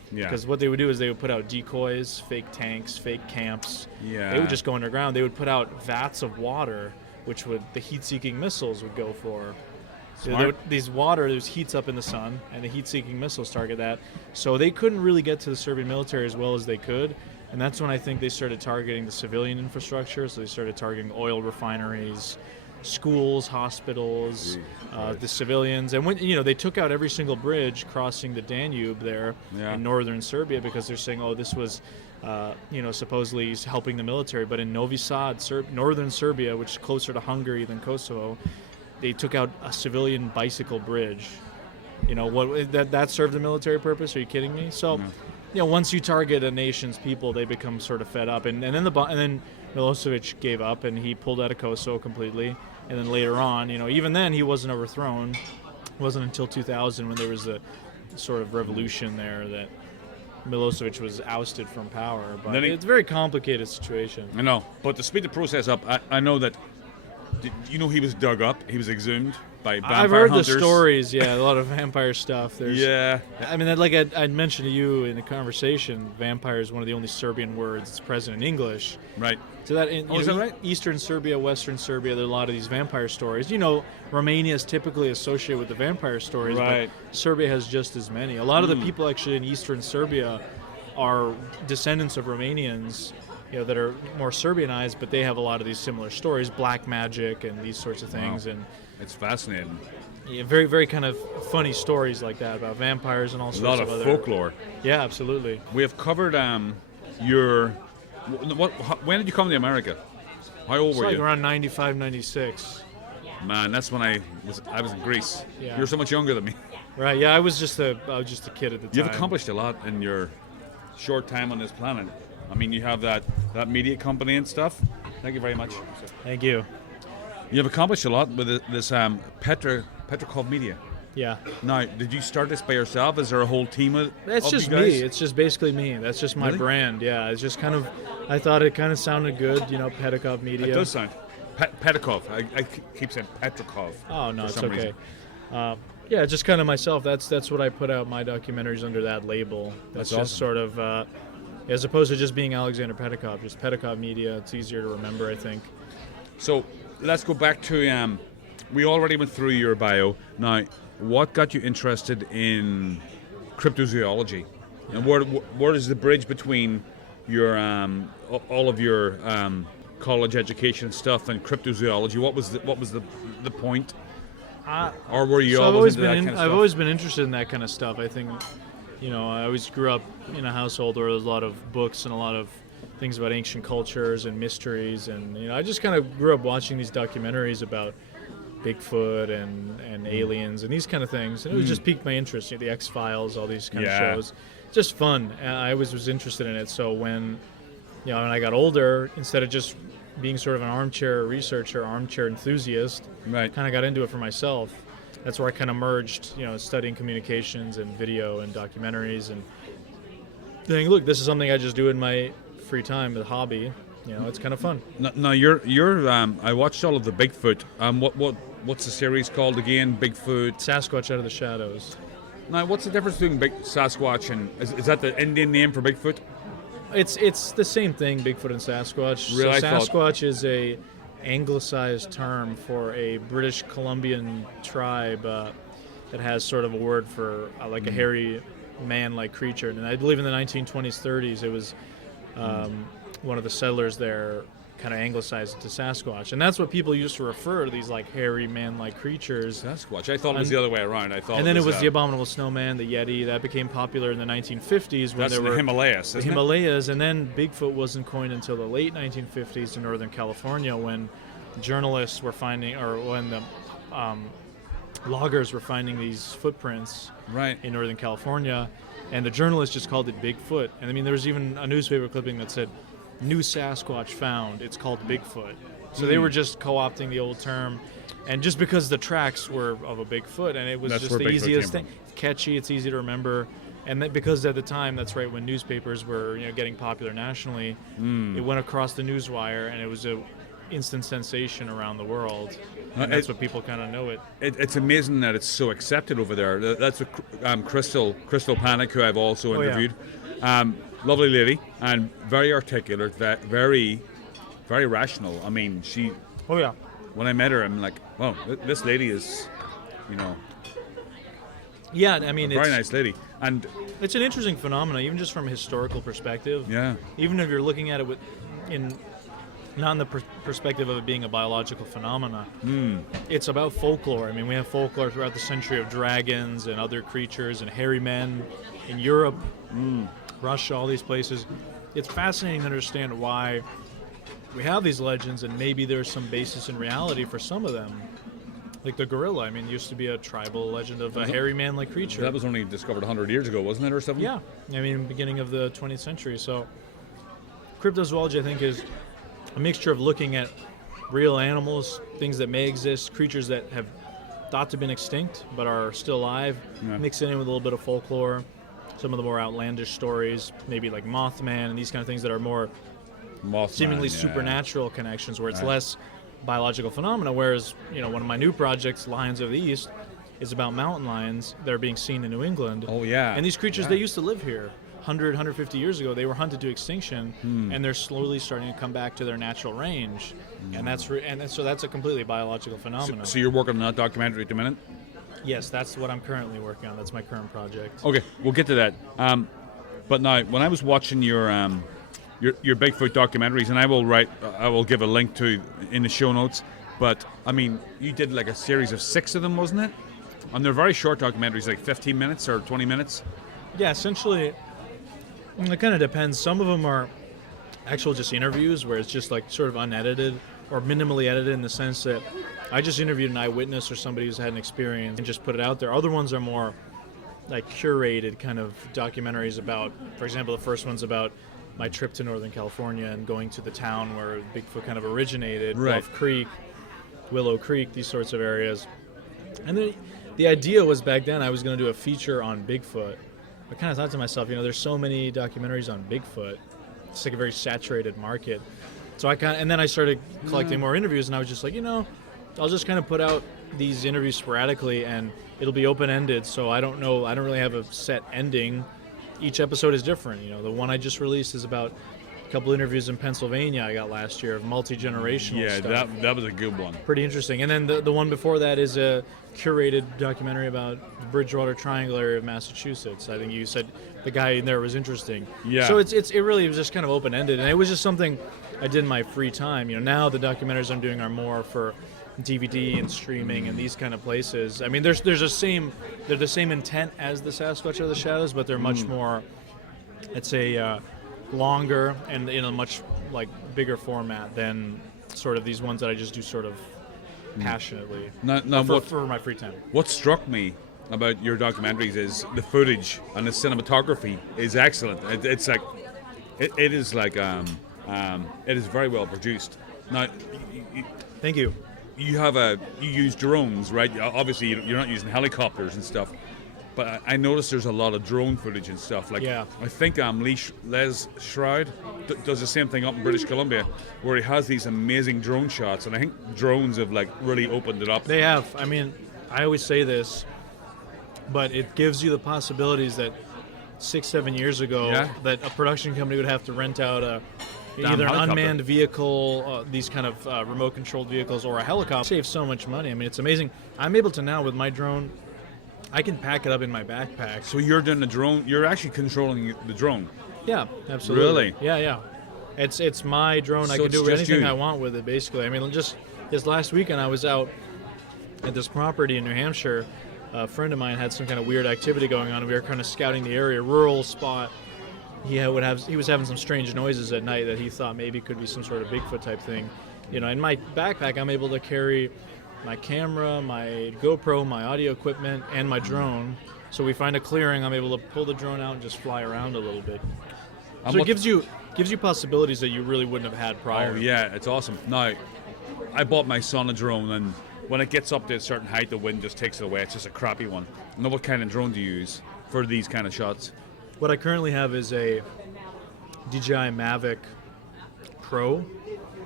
Yeah. Because what they would do is they would put out decoys, fake tanks, fake camps. Yeah. They would just go underground. They would put out vats of water, which the heat-seeking missiles would go for. So Smart. there's heats up in the sun, and the heat-seeking missiles target that. So they couldn't really get to the Serbian military as well as they could, and that's when I think they started targeting the civilian infrastructure. So they started targeting oil refineries, schools, hospitals, the civilians, and when they took out every single bridge crossing the Danube there in northern Serbia because they're saying, oh, this was, supposedly helping the military. But in Novi Sad, northern Serbia, which is closer to Hungary than Kosovo, they took out a civilian bicycle bridge. That served the military purpose? Are you kidding me? So, once you target a nation's people, they become sort of fed up, and then Milosevic gave up and he pulled out of Kosovo completely. And then later on, even then he wasn't overthrown. It wasn't until 2000 when there was a sort of revolution there that Milosevic was ousted from power. But it's a very complicated situation. I know, but to speed the process up, I know that. He was dug up. He was exhumed by vampire I've heard hunters. the stories. Yeah, a lot of vampire stuff. I mean, like I'd mentioned to you in the conversation, vampire is one of the only Serbian words that's present in English. Right. So that is that right? Eastern Serbia, Western Serbia, there are a lot of these vampire stories. Romania is typically associated with the vampire stories, right. but Serbia has just as many. A lot of the people actually in Eastern Serbia are descendants of Romanians, that are more Serbianized, but they have a lot of these similar stories, black magic and these sorts of things. Wow. And it's fascinating. Yeah, very, very kind of funny stories like that about vampires and all sorts of other... A lot of folklore. Yeah, absolutely. We have covered when did you come to America? How old were Like you? around 95, 96. Man, that's when I was in Greece. Yeah. You're so much younger than me. Right, yeah, I was just a kid at the time. You've accomplished a lot in your short time on this planet. I mean, you have that media company and stuff. Thank you very much. Thank you. You've accomplished a lot with this Petakov Media. Yeah. Now, did you start this by yourself? Is there a whole team of That's of just you guys? me. It's just basically me. That's just my Really? brand. Yeah, it's just kind of... I thought it kind of sounded good, Petakov Media. It does sound. Petakov. I keep saying Petakov. Oh, no, for it's some okay. reason. Yeah, just kind of myself. That's what I put out my documentaries under that label. That's just awesome. sort of... as opposed to just being Aleksander Petakov, just Petakov Media. It's easier to remember, I think. So let's go back to we already went through your bio. Now, what got you interested in cryptozoology, and where is the bridge between your all of your college education stuff and cryptozoology? What was the point? Or were you always into that kind of stuff? I've always been interested in that kind of stuff. I think, I always grew up in a household where there was a lot of books and a lot of things about ancient cultures and mysteries, and I just kind of grew up watching these documentaries about Bigfoot and aliens and these kind of things, and it was just piqued my interest. The X-Files, all these kind of shows, just fun. And I always was interested in it. So when I got older, instead of just being sort of an armchair researcher, armchair enthusiast, Right. kind of got into it for myself. That's where I kind of merged, studying communications and video and documentaries, and thinking, look, this is something I just do in my free time, a hobby. It's kind of fun. Now you're I watched all of the Bigfoot. What's the series called again? Bigfoot. Sasquatch Out of the Shadows. Now, what's the difference between Sasquatch and is that the Indian name for Bigfoot? It's the same thing, Bigfoot and Sasquatch. Really? So Sasquatch is a anglicized term for a British Columbian tribe that has sort of a word for like a hairy man-like creature. And I believe in the 1920s, 30s, it was one of the settlers there kind of anglicized it to Sasquatch, and that's what people used to refer to these like hairy man-like creatures. Sasquatch. I thought it was the other way around. And then it was the abominable snowman, the Yeti, that became popular in the 1950s when there were the Himalayas. The Himalayas, and then Bigfoot wasn't coined until the late 1950s in Northern California, when journalists were finding, or when the loggers were finding these footprints in Northern California, and the journalists just called it Bigfoot. And I mean, there was even a newspaper clipping that said, "New Sasquatch found. It's called Bigfoot." So they were just co-opting the old term, and just because the tracks were of a Bigfoot, and it was just the easiest thing. It's catchy, it's easy to remember, and that because at the time, that's right when newspapers were getting popular nationally, it went across the newswire, and it was instant sensation around the world. And that's what people kind of know it. It's amazing that it's so accepted over there. That's what Crystal Panic, who I've also interviewed. Lovely lady and very articulate, very, very rational. I mean, she. Oh yeah. When I met her, I'm like, well, this lady is, you know. Yeah, I mean, a very nice lady, and it's an interesting phenomenon, even just from a historical perspective. Yeah. Even if you're looking at it not in the perspective of it being a biological phenomena. It's about folklore. I mean, we have folklore throughout the century of dragons and other creatures and hairy men in Europe, Russia, all these places. It's fascinating to understand why we have these legends, and maybe there's some basis in reality for some of them. Like the gorilla, I mean, used to be a tribal legend of a hairy man-like creature. That was only discovered 100 years ago, wasn't it, or something? Yeah, I mean, beginning of the 20th century. So, cryptozoology, I think, is a mixture of looking at real animals, things that may exist, creatures that have thought to have been extinct but are still alive, mix it in with a little bit of folklore, some of the more outlandish stories, maybe like Mothman and these kind of things that are more seemingly supernatural connections, where it's less biological phenomena, whereas, you know, one of my new projects, Lions of the East, is about mountain lions that are being seen in New England. Oh, yeah. And these creatures, they used to live here 100, 150 years ago. They were hunted to extinction, and they're slowly starting to come back to their natural range. And so that's a completely biological phenomenon. So you're working on that documentary at the minute? Yes, that's what I'm currently working on. That's my current project. Okay, we'll get to that. But now, when I was watching your Bigfoot documentaries, and I will give a link to in the show notes. But I mean, you did like a series of 6 of them, wasn't it? And they're very short documentaries, like 15 minutes or 20 minutes. Yeah, essentially, it kind of depends. Some of them are actual just interviews where it's just like sort of unedited or minimally edited in the sense that I just interviewed an eyewitness or somebody who's had an experience and just put it out there. Other ones are more like curated kind of documentaries about, for example, the first one's about my trip to Northern California and going to the town where Bigfoot kind of originated, Bluff Creek, Willow Creek, these sorts of areas. And the idea was back then I was going to do a feature on Bigfoot. I kind of thought to myself, you know, there's so many documentaries on Bigfoot. It's like a very saturated market. So and then I started collecting more interviews, and I was just like, you know, I'll just kind of put out these interviews sporadically, and it'll be open-ended, so I don't really have a set ending. Each episode is different. You know, the one I just released is about a couple interviews in Pennsylvania I got last year of multi-generational stuff. Yeah, that was a good one. Pretty interesting. And then the one before that is a curated documentary about the Bridgewater Triangle area of Massachusetts. I think you said the guy in there was interesting. Yeah. So it really was just kind of open-ended, and it was just something I did in my free time. You know, now the documentaries I'm doing are more for DVD and streaming and these kind of places. I mean, they're the same intent as the Sasquatch or the Shadows, but they're much more, let's say, longer and in a much like bigger format than sort of these ones that I just do sort of passionately for my free time. What struck me about your documentaries is the footage and the cinematography is excellent. It is very well produced. Now, thank you. You use drones, right? Obviously, you're not using helicopters and stuff, but I noticed there's a lot of drone footage and stuff. Like, I think Les Shroud does the same thing up in British Columbia, where he has these amazing drone shots, and I think drones have like really opened it up. They have. I mean, I always say this, but it gives you the possibilities that 6-7 years ago that a production company would have to rent out either an unmanned vehicle, these kind of remote-controlled vehicles, or a helicopter. Save so much money. I mean, it's amazing. I'm able to now, with my drone, I can pack it up in my backpack. So you're doing the drone. You're actually controlling the drone. Yeah, absolutely. Really? Yeah. It's my drone. So I can do anything I want with it, basically. I mean, just this last weekend, I was out at this property in New Hampshire. A friend of mine had some kind of weird activity going on, and we were kind of scouting the area, rural spot. He was having some strange noises at night that he thought maybe could be some sort of Bigfoot type thing. You know, in my backpack, I'm able to carry my camera, my GoPro, my audio equipment, and my drone. So we find a clearing, I'm able to pull the drone out and just fly around a little bit. So it gives you possibilities that you really wouldn't have had prior. Oh yeah, it's awesome. Now, I bought my son a drone, and when it gets up to a certain height, the wind just takes it away. It's just a crappy one. Now, what kind of drone do you use for these kind of shots? What I currently have is a DJI Mavic Pro.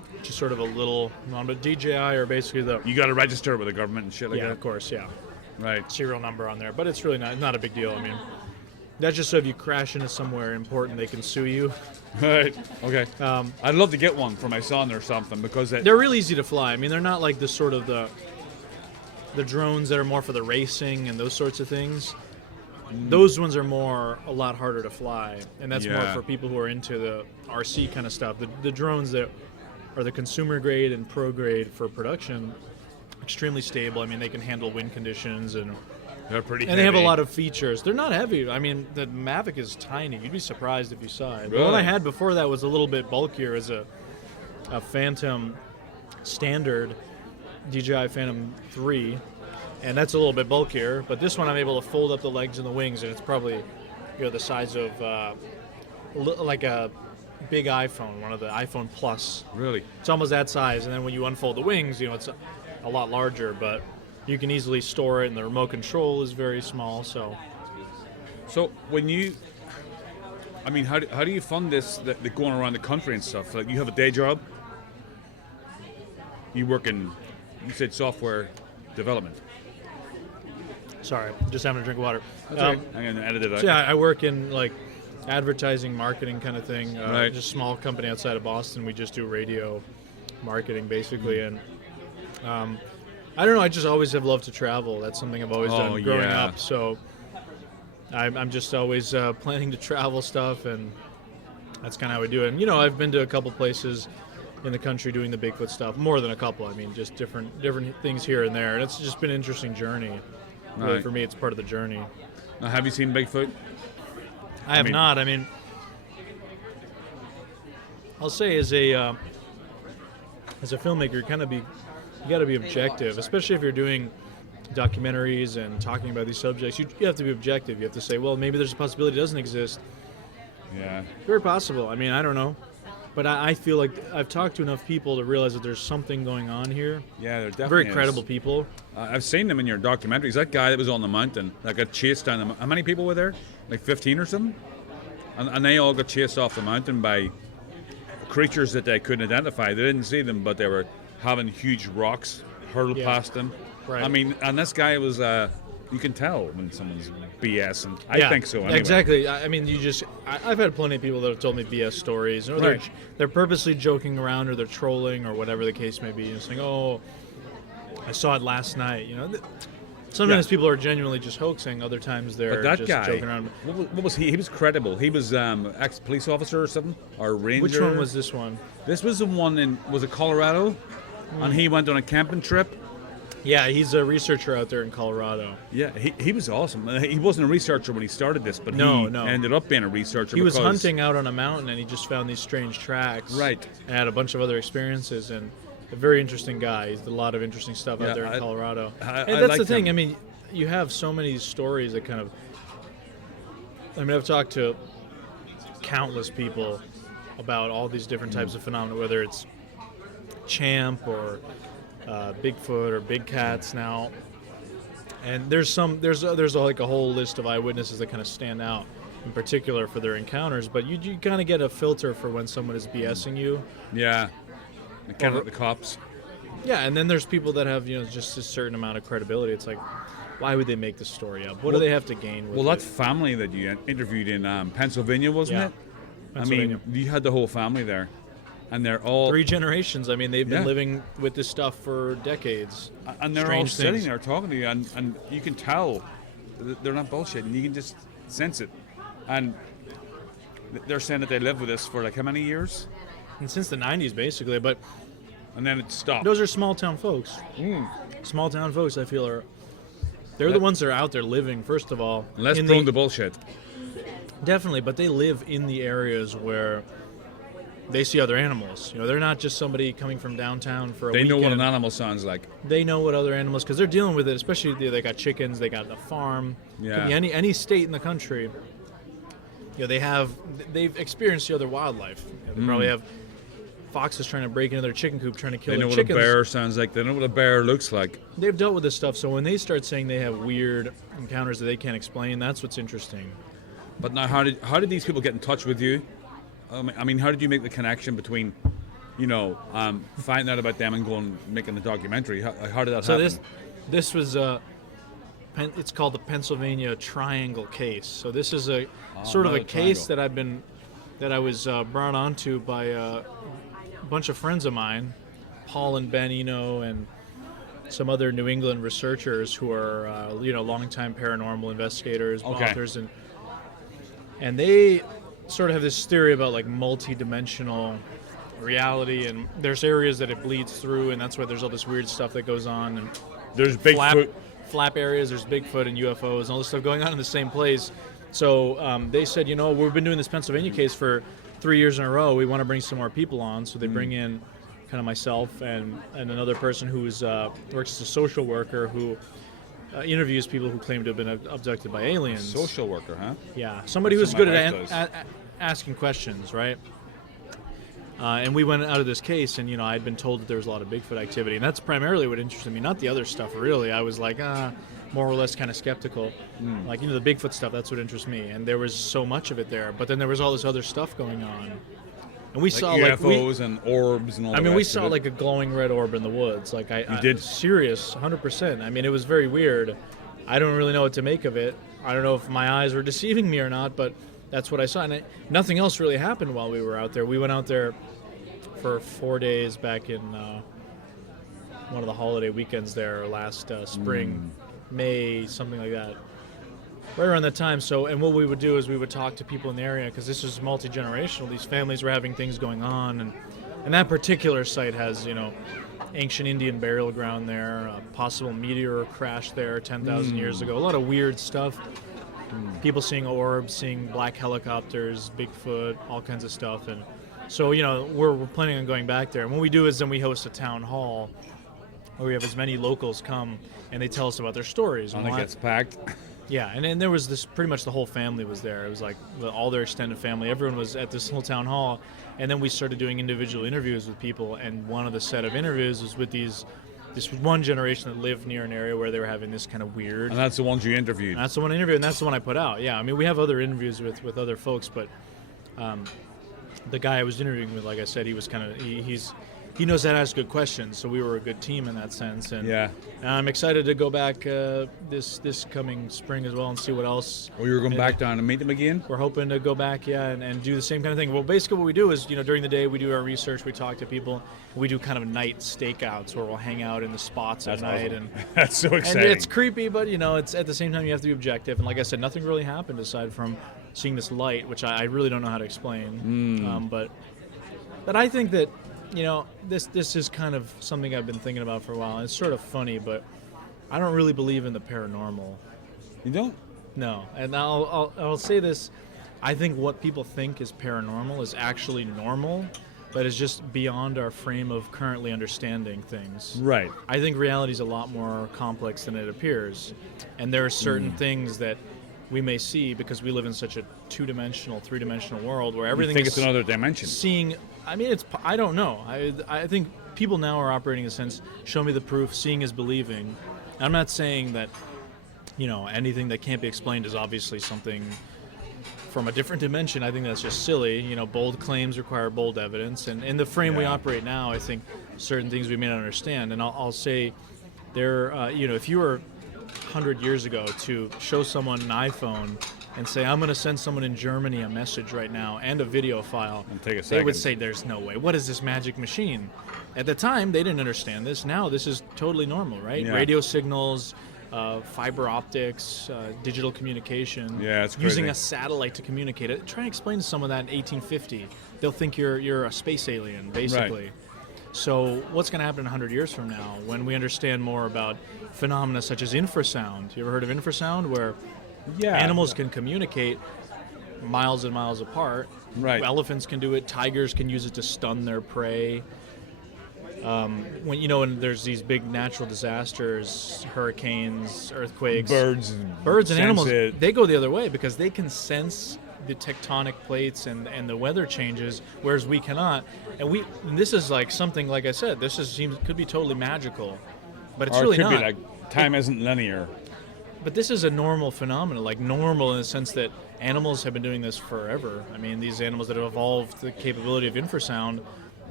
which is sort of a little non, but DJI are basically the You got to register with the government and shit like yeah, that. of course, yeah, Right. serial number on there, but it's really not a big deal. I mean, that's just so if you crash into somewhere important, they can sue you. Right. Okay. I'd love to get one for my son or something because They're real easy to fly. I mean, they're not like the sort of the drones that are more for the racing and those sorts of things. Those ones are a lot harder to fly, and that's more for people who are into the RC kind of stuff. The drones that are the consumer grade and pro grade for production, extremely stable. I mean, they can handle wind conditions and they're pretty. they have a lot of features. They're not heavy. I mean, the Mavic is tiny. You'd be surprised if you saw it. Really? The one I had before that was a little bit bulkier as a Phantom standard, DJI Phantom 3. And that's a little bit bulkier, but this one I'm able to fold up the legs and the wings, and it's probably the size of like a big iPhone, one of the iPhone Plus. Really? It's almost that size, and then when you unfold the wings, it's a lot larger, but you can easily store it, and the remote control is very small. So when you, I mean, how do you fund this? The going around the country and stuff. Like you have a day job. You work in, you said software development. sorry, just having a drink of water. That's all right. I'm gonna edit it out. So yeah, I work in like advertising, marketing kind of thing. Right. Just a small company outside of Boston. We just do radio marketing basically, and I don't know. I just always have loved to travel. That's something I've always done growing up. So I'm just always planning to travel stuff, and that's kind of how we do it. And I've been to a couple places in the country doing the Bigfoot stuff. More than a couple. I mean, just different things here and there. And it's just been an interesting journey. Really, for me, it's part of the journey. Now, have you seen Bigfoot? I have not. I mean, I'll say as a filmmaker, you got to be objective, especially if you're doing documentaries and talking about these subjects. You have to be objective. You have to say, well, maybe there's a possibility it doesn't exist. Yeah. Very possible. I mean, I don't know. But I feel like I've talked to enough people to realize that there's something going on here. Yeah, they're definitely very credible people. I've seen them in your documentaries. That guy that was on the mountain that got chased down the. How many people were there? Like 15 or something? And they all got chased off the mountain by creatures that they couldn't identify. They didn't see them, but they were having huge rocks hurl past them. Right. I mean, and this guy was. You can tell when someone's BSing. I think so. Anyway. Exactly. I mean, I've had plenty of people that have told me BS stories. Or they're purposely joking around, or they're trolling, or whatever the case may be, and saying, "Oh, I saw it last night." Sometimes people are genuinely just hoaxing. Other times they're just joking around. What was he? He was credible. He was ex-police officer or something, or ranger. Which one was this one? This was the one in Colorado, and he went on a camping trip. Yeah, he's a researcher out there in Colorado. Yeah, he was awesome. He wasn't a researcher when he started this, but he ended up being a researcher. He was hunting out on a mountain, and he just found these strange tracks. Right. And had a bunch of other experiences, and a very interesting guy. He's did a lot of interesting stuff out there in Colorado. And that's the thing. I mean, you have so many stories that kind of... I mean, I've talked to countless people about all these different types of phenomena, whether it's champ or... Bigfoot or big cats now, and there's like a whole list of eyewitnesses that kind of stand out in particular for their encounters, but you kind of get a filter for when someone is BSing you. Yeah, kind of like the cops. Yeah, and then there's people that have just a certain amount of credibility. It's like, why would they make this story up? What do they have to gain with it? That family that you interviewed in Pennsylvania, wasn't it? I mean, you had the whole family there. And they're all 3 generations. I mean, they've been living with this stuff for decades. And they're all sitting there talking to you, and you can tell they're not bullshitting. You can just sense it. And they're saying that they live with this for like how many years? And since the 90s, basically. And then it stopped. Those are small town folks. Small town folks, I feel, they're the ones that are out there living, first of all. Less prone to bullshit. Definitely, but they live in the areas where they see other animals. They're not just somebody coming from downtown for a weekend. They know what an animal sounds like. They know what other animals, because they're dealing with it, especially they got chickens, they got a farm. Yeah. Any state in the country, they've experienced the other wildlife. They probably have foxes trying to break into their chicken coop, trying to kill their chickens. They know what a bear sounds like. They know what a bear looks like. They've dealt with this stuff, so when they start saying they have weird encounters that they can't explain, that's what's interesting. But now, how did these people get in touch with you? I mean, how did you make the connection between finding out about them and going making a documentary? How did that So happen? this was it's called the Pennsylvania Triangle case. So this is a sort of a another case triangle. that I was brought onto by a bunch of friends of mine, Paul and Ben Eno, and some other New England researchers who are longtime paranormal investigators, Okay. authors, and they sort of have this theory about like multi-dimensional reality, and there's areas that it bleeds through, and that's why there's all this weird stuff that goes on, and There's Bigfoot. flap areas, there's Bigfoot and UFOs and all this stuff going on in the same place. So they said, we've been doing this Pennsylvania case for 3 years in a row. We want to bring some more people on. So they bring in kind of myself and another person who works as a social worker who interviews people who claim to have been abducted by aliens. Social worker, huh? Yeah, somebody That's who's what good my at wife does. asking questions, right? And we went out of this case, and I had been told that there was a lot of Bigfoot activity, and that's primarily what interested me, not the other stuff. Really, I was like, more or less kind of skeptical. Like the Bigfoot stuff, that's what interests me, and there was so much of it there. But then there was all this other stuff going on, and we saw UFOs and orbs and all. I the mean, we rest of saw it. like a glowing red orb in the woods. Like You did? Serious, 100%. I mean, it was very weird. I don't really know what to make of it. I don't know if my eyes were deceiving me or not, but that's what I saw. And nothing else really happened while we were out there. We went out there for 4 days back in one of the holiday weekends there last spring, May, something like that. Right around that time. So, and what we would do is we would talk to people in the area, because this is multi-generational. These families were having things going on, and that particular site has, ancient Indian burial ground there, a possible meteor crash there 10,000 years ago. A lot of weird stuff. People seeing orbs, seeing black helicopters, Bigfoot, all kinds of stuff. And so, we're planning on going back there. And what we do is then we host a town hall where we have as many locals come, and they tell us about their stories. And it gets packed. Yeah, and then there was this, pretty much the whole family was there. It was like all their extended family. Everyone was at this little town hall. And then we started doing individual interviews with people. And one of the set of interviews was with this one generation that lived near an area where they were having this kind of weird. And that's the ones you interviewed. And that's the one I interviewed, and that's the one I put out. Yeah, I mean, we have other interviews with other folks, but the guy I was interviewing with, like I said, he was kind of, he knows how to ask good questions, so we were a good team in that sense. And Yeah. I'm excited to go back this coming spring as well and see what else. Oh, you were going and back down and meet them again? We're hoping to go back, and do the same kind of thing. Well, basically what we do is, during the day we do our research, we talk to people, we do kind of night stakeouts where we'll hang out in the spots at night. awesome. And That's so and exciting. it's creepy, but it's at the same time you have to be objective. And like I said, nothing really happened aside from seeing this light, which I really don't know how to explain. But I think that this is kind of something I've been thinking about for a while. And it's sort of funny, but I don't really believe in the paranormal. You don't? No, and I'll say this: I think what people think is paranormal is actually normal, but is just beyond our frame of currently understanding things. Right. I think reality is a lot more complex than it appears, and there are certain things that we may see because we live in such a two-dimensional, three-dimensional world where You everything think is it's another dimension. seeing. I mean, I don't know. I think people now are operating in a sense, show me the proof, seeing is believing. I'm not saying that, anything that can't be explained is obviously something from a different dimension. I think that's just silly. Bold claims require bold evidence. And in the frame we Yeah. operate now, I think certain things we may not understand. And I'll say there, if you were 100 years ago to show someone an iPhone and say, I'm going to send someone in Germany a message right now and a video file, And take a they would second. say, there's no way. What is this magic machine? At the time, they didn't understand this. Now, this is totally normal, right? Yeah. Radio signals, fiber optics, digital communication. Yeah, it's using crazy. a satellite to communicate it. Try and explain to someone that in 1850. They'll think you're a space alien, basically. So what's going to happen 100 years from now when we understand more about phenomena such as infrasound? You ever heard of infrasound, where Yeah. animals can communicate miles and miles apart? Right. Elephants can do it. Tigers can use it to stun their prey. When there's these big natural disasters, hurricanes, earthquakes, Birds and sense animals, it. they go the other way because they can sense the tectonic plates and the weather changes, whereas we cannot. And this is like something, like I said, could be totally magical, but it's Or really it could not. be like time isn't linear. But this is a normal phenomenon, like normal in the sense that animals have been doing this forever. I mean, these animals that have evolved the capability of infrasound,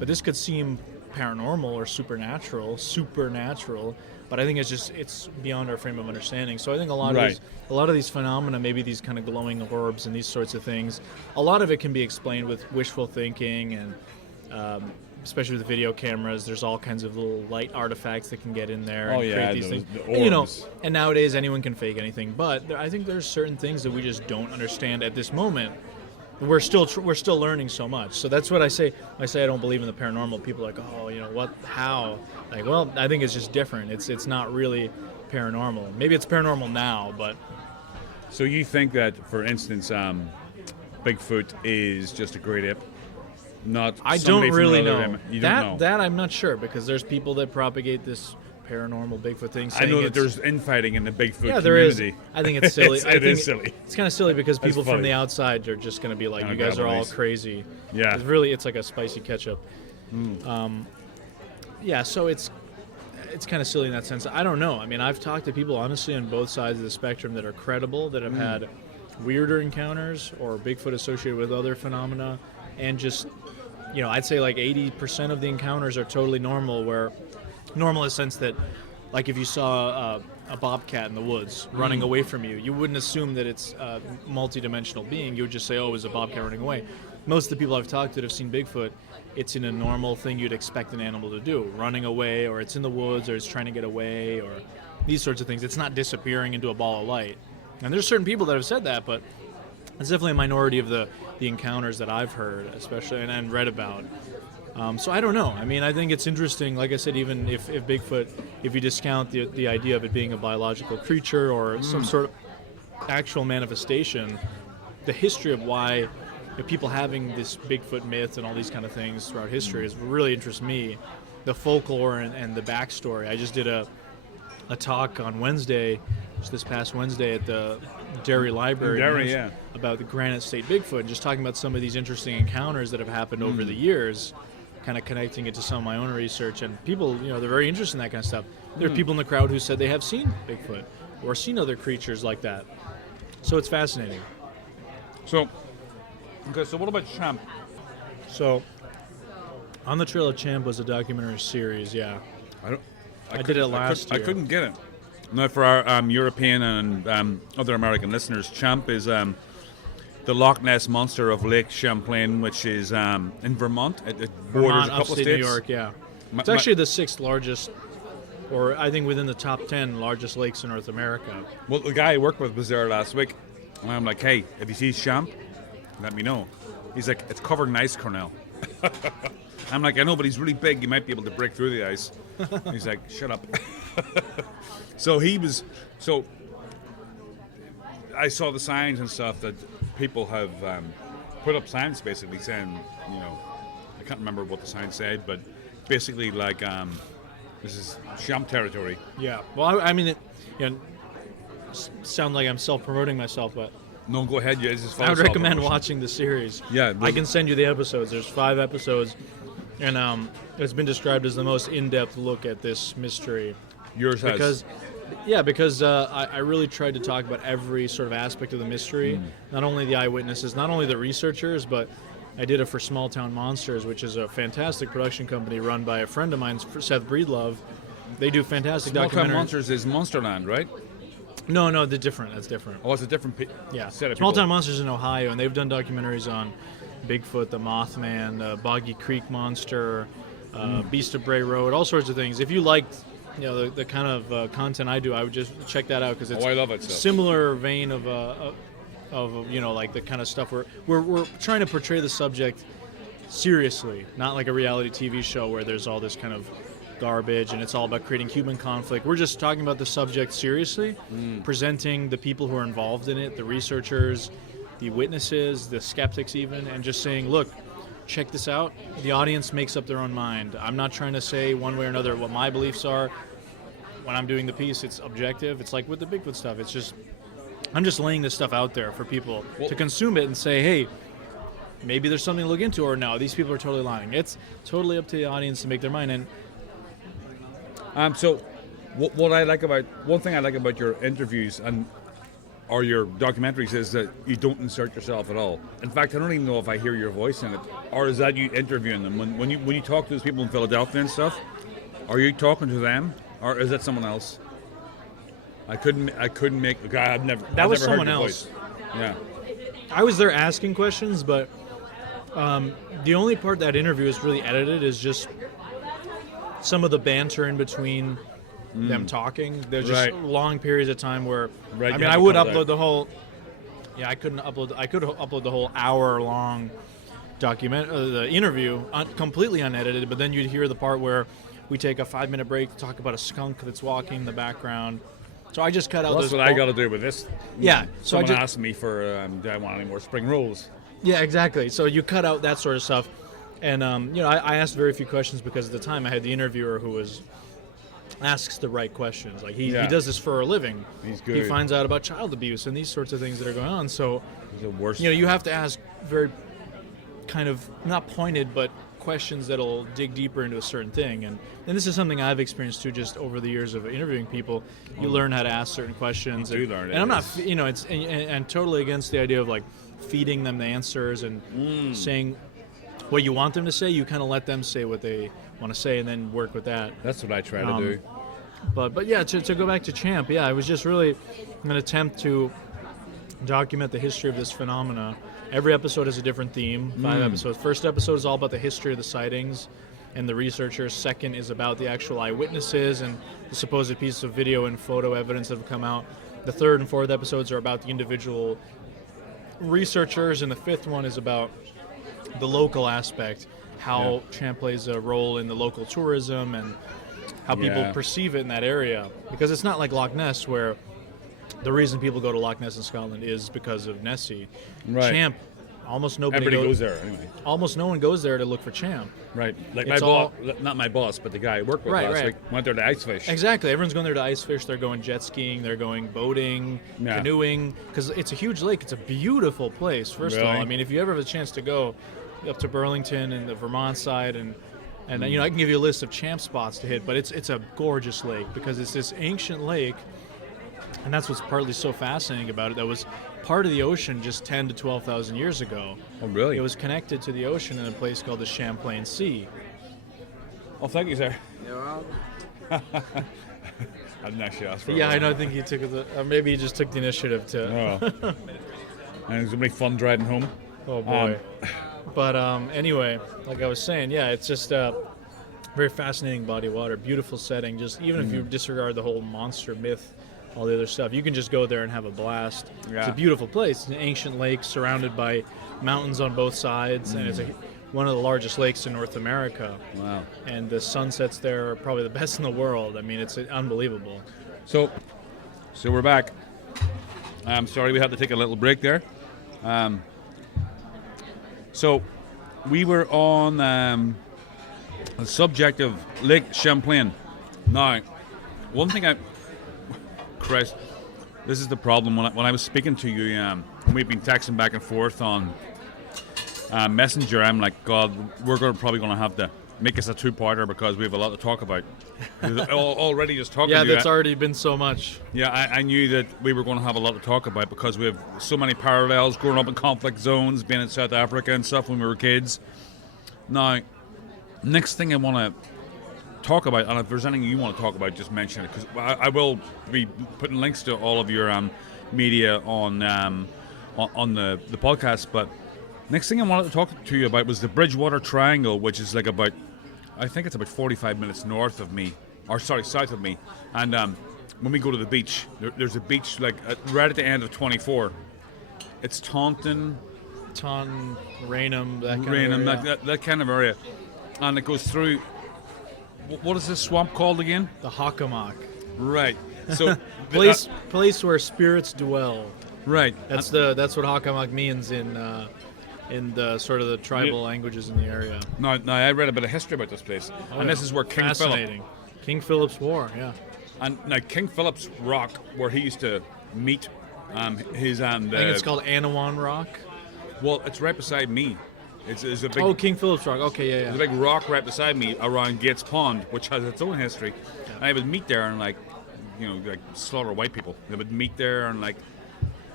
But this could seem paranormal or supernatural, but I think it's beyond our frame of understanding. So I think a lot of these phenomena, maybe these kind of glowing orbs and these sorts of things, a lot of it can be explained with wishful thinking, and especially with video cameras, there's all kinds of little light artifacts that can get in there and create these things. The And, orbs. and nowadays anyone can fake anything, but I think there's certain things that we just don't understand at this moment. We're still learning so much. So that's what I say. I say I don't believe in the paranormal. People are like, oh, what? How? Like, well, I think it's just different. It's not really paranormal. Maybe it's paranormal now, but. So you think that, for instance, Bigfoot is just a great ape? Not. I somebody don't from really another know. dimension? You don't know. That I'm not sure, because there's people that propagate this paranormal Bigfoot thing. I know that there's infighting in the Bigfoot yeah, there is. community. I think it's silly. It is silly. It's kind of silly because That's people from funny. the outside are just going to be like, Kinda you guys are all grabberries. crazy. Yeah. It's like a spicy ketchup. Yeah, so it's kind of silly in that sense. I don't know. I mean, I've talked to people, honestly, on both sides of the spectrum that are credible, that have had weirder encounters or Bigfoot associated with other phenomena, and just, I'd say like 80% of the encounters are totally normal, where normal in the sense that, like, if you saw a bobcat in the woods running away from you, you wouldn't assume that it's a multi-dimensional being. You would just say, oh, it was a bobcat running away. Most of the people I've talked to that have seen Bigfoot, it's in a normal thing you'd expect an animal to do, running away, or it's in the woods, or it's trying to get away, or these sorts of things. It's not disappearing into a ball of light. And there's certain people that have said that, but it's definitely a minority of the encounters that I've heard, especially, and read about. So I don't know. I mean, I think it's interesting. Like I said, even if Bigfoot, if you discount the idea of it being a biological creature or some sort of actual manifestation, the history of why people having this Bigfoot myth and all these kind of things throughout history is what really interests me. The folklore and the backstory. I just did a talk on Wednesday, just this past Wednesday, at the Derry Library about the Granite State Bigfoot, just talking about some of these interesting encounters that have happened over the years, kind of connecting it to some of my own research. And people, they're very interested in that kind of stuff. There are people in the crowd who said they have seen Bigfoot or seen other creatures like that. So it's fascinating. So what about Champ? So, On the Trail of Champ was a documentary series, yeah. I did it last year. I couldn't get it. Now, for our European and other American listeners, Champ is the Loch Ness Monster of Lake Champlain, which is in Vermont. It borders a couple upstate states. New York, yeah. It's actually the 6th largest, or I think within the top 10 largest lakes in North America. Well, the guy I worked with was there last week, and I'm like, hey, if you see Champ, let me know. He's like, it's covered in ice, Cornell. I'm like, I know, but he's really big. You might be able to break through the ice. He's like, shut up. So I saw the signs and stuff that people have put up signs basically saying, I can't remember what the sign said, but basically like, this is Champ territory. Yeah. Well, I mean, sound like I'm self-promoting myself, but No, go ahead. Yeah, I would recommend watching the series. Yeah, I can send you the episodes. There's 5 episodes, and it's been described as the most in-depth look at this mystery. Yours has. Because I really tried to talk about every sort of aspect of the mystery, not only the eyewitnesses, not only the researchers, but I did it for Small Town Monsters, which is a fantastic production company run by a friend of mine, Seth Breedlove. They do fantastic Small Town documentaries. Monsters is Monsterland, right? No, they're different. That's different. Oh, it's a different Yeah, set of Small people. Town Monsters in Ohio, and they've done documentaries on Bigfoot, the Mothman, Boggy Creek Monster, Beast of Bray Road, all sorts of things. If you liked, the kind of content I do, I would just check that out because it's I love it. similar vein of like the kind of stuff we're trying to portray the subject seriously, not like a reality TV show where there's all this kind of garbage and it's all about creating human conflict. We're just talking about the subject seriously, presenting the people who are involved in it, the researchers, the witnesses, the skeptics even, and just saying, look, check this out. The audience makes up their own mind. I'm not trying to say one way or another what my beliefs are. When I'm doing the piece, it's objective. It's like with the Bigfoot stuff. It's just, I'm just laying this stuff out there for people to consume it and say, hey, maybe there's something to look into, or no, these people are totally lying. It's totally up to the audience to make their mind. And So, one thing I like about your interviews, and or your documentaries is that you don't insert yourself at all. In fact, I don't even know if I hear your voice in it, or is that you interviewing them when you talk to those people in Philadelphia and stuff? Are you talking to them, or is that someone else? I couldn't make. God, I've never. That was never heard someone your else. voice. Yeah. I was there asking questions, but the only part that interview is really edited is just some of the banter in between them talking. There's just long periods of time where I mean, I would upload the whole. Yeah, I couldn't upload. I could upload the whole hour-long the interview completely unedited, but then you'd hear the part where we take a 5-minute break to talk about a skunk that's walking in the background. So I just cut out. That's what I got to do with this. Yeah. So someone asked me for do I want any more spring rolls? Yeah, exactly. So you cut out that sort of stuff, and I asked very few questions because at the time I had the interviewer who asks the right questions. Like he does this for a living. He's good. He finds out about child abuse and these sorts of things that are going on. So he's the worst. You have to ask very kind of not pointed but questions that'll dig deeper into a certain thing, and this is something I've experienced too, just over the years of interviewing people. You learn how to ask certain questions, you do learn it. And I'm not, it's and totally against the idea of like feeding them the answers and saying what you want them to say. You kind of let them say what they want to say, and then work with that. That's what I try to do. But yeah, to go back to Champ, yeah, it was just really an attempt to document the history of this phenomena. Every episode has a different theme, 5 episodes. First episode is all about the history of the sightings and the researchers. Second is about the actual eyewitnesses and the supposed pieces of video and photo evidence that have come out. The third and fourth episodes are about the individual researchers, and the fifth one is about the local aspect, how Champ plays a role in the local tourism and how people perceive it in that area. Because it's not like Loch Ness, where the reason people go to Loch Ness in Scotland is because of Nessie. Right. Champ, almost nobody Everybody goes there anyway. Almost no one goes there to look for Champ. Right. Like It's my boss, not my boss, but the guy I worked with last week went there to ice fish. Exactly. Everyone's going there to ice fish. They're going jet skiing. They're going boating, canoeing, because it's a huge lake. It's a beautiful place, first of all. I mean, if you ever have a chance to go up to Burlington and the Vermont side, and I can give you a list of Champ spots to hit, but it's a gorgeous lake because it's this ancient lake. And that's what's partly so fascinating about it. That was part of the ocean just 10 to 12,000 years ago. Oh, really? It was connected to the ocean in a place called the Champlain Sea. Oh, thank you, sir. You're welcome. I didn't actually ask for it. Yeah, I know. I think he took maybe he just took the initiative to. Oh. And it was really fun driving home. Oh boy. But anyway, like I was saying, yeah, it's just a very fascinating body of water, beautiful setting. Just even if you disregard the whole monster myth, all the other stuff, you can just go there and have a blast. Yeah. It's a beautiful place. It's an ancient lake surrounded by mountains on both sides, and it's one of the largest lakes in North America. Wow. And the sunsets there are probably the best in the world. I mean, it's unbelievable. So we're back. I'm sorry we had to take a little break there. So we were on the subject of Lake Champlain. Now, one thing Chris, this is the problem. When I was speaking to you, we've been texting back and forth on Messenger. I'm like, God, we're probably going to have to make us a two-parter because we have a lot to talk about. Already just talking to you. Yeah, that's already been so much. Yeah, I knew that we were going to have a lot to talk about because we have so many parallels growing up in conflict zones, being in South Africa and stuff when we were kids. Now, next thing I want to talk about, and if there's anything you want to talk about, just mention it, because I will be putting links to all of your media on the podcast. But next thing I wanted to talk to you about was the Bridgewater Triangle, which is like I think it's about 45 minutes south of me. And when we go to the beach, there's a beach like right at the end of 24. It's Taunton, Raynham, that kind of area. that kind of area, and it goes through. What is this swamp called again? The Hockomock. Right. So place where spirits dwell. Right. That's what Hockomock means in the sort of the tribal languages in the area. No, I read a bit of history about this place, and this is where King Philip. King Philip's War, yeah. And now King Philip's Rock, where he used to meet his I think it's called Anawan Rock. Well, it's right beside me. It's a big. King Philip's Rock. Okay, yeah. There's a big rock right beside me around Gates Pond, which has its own history. Yeah. And I would meet there and like slaughter white people. They would meet there and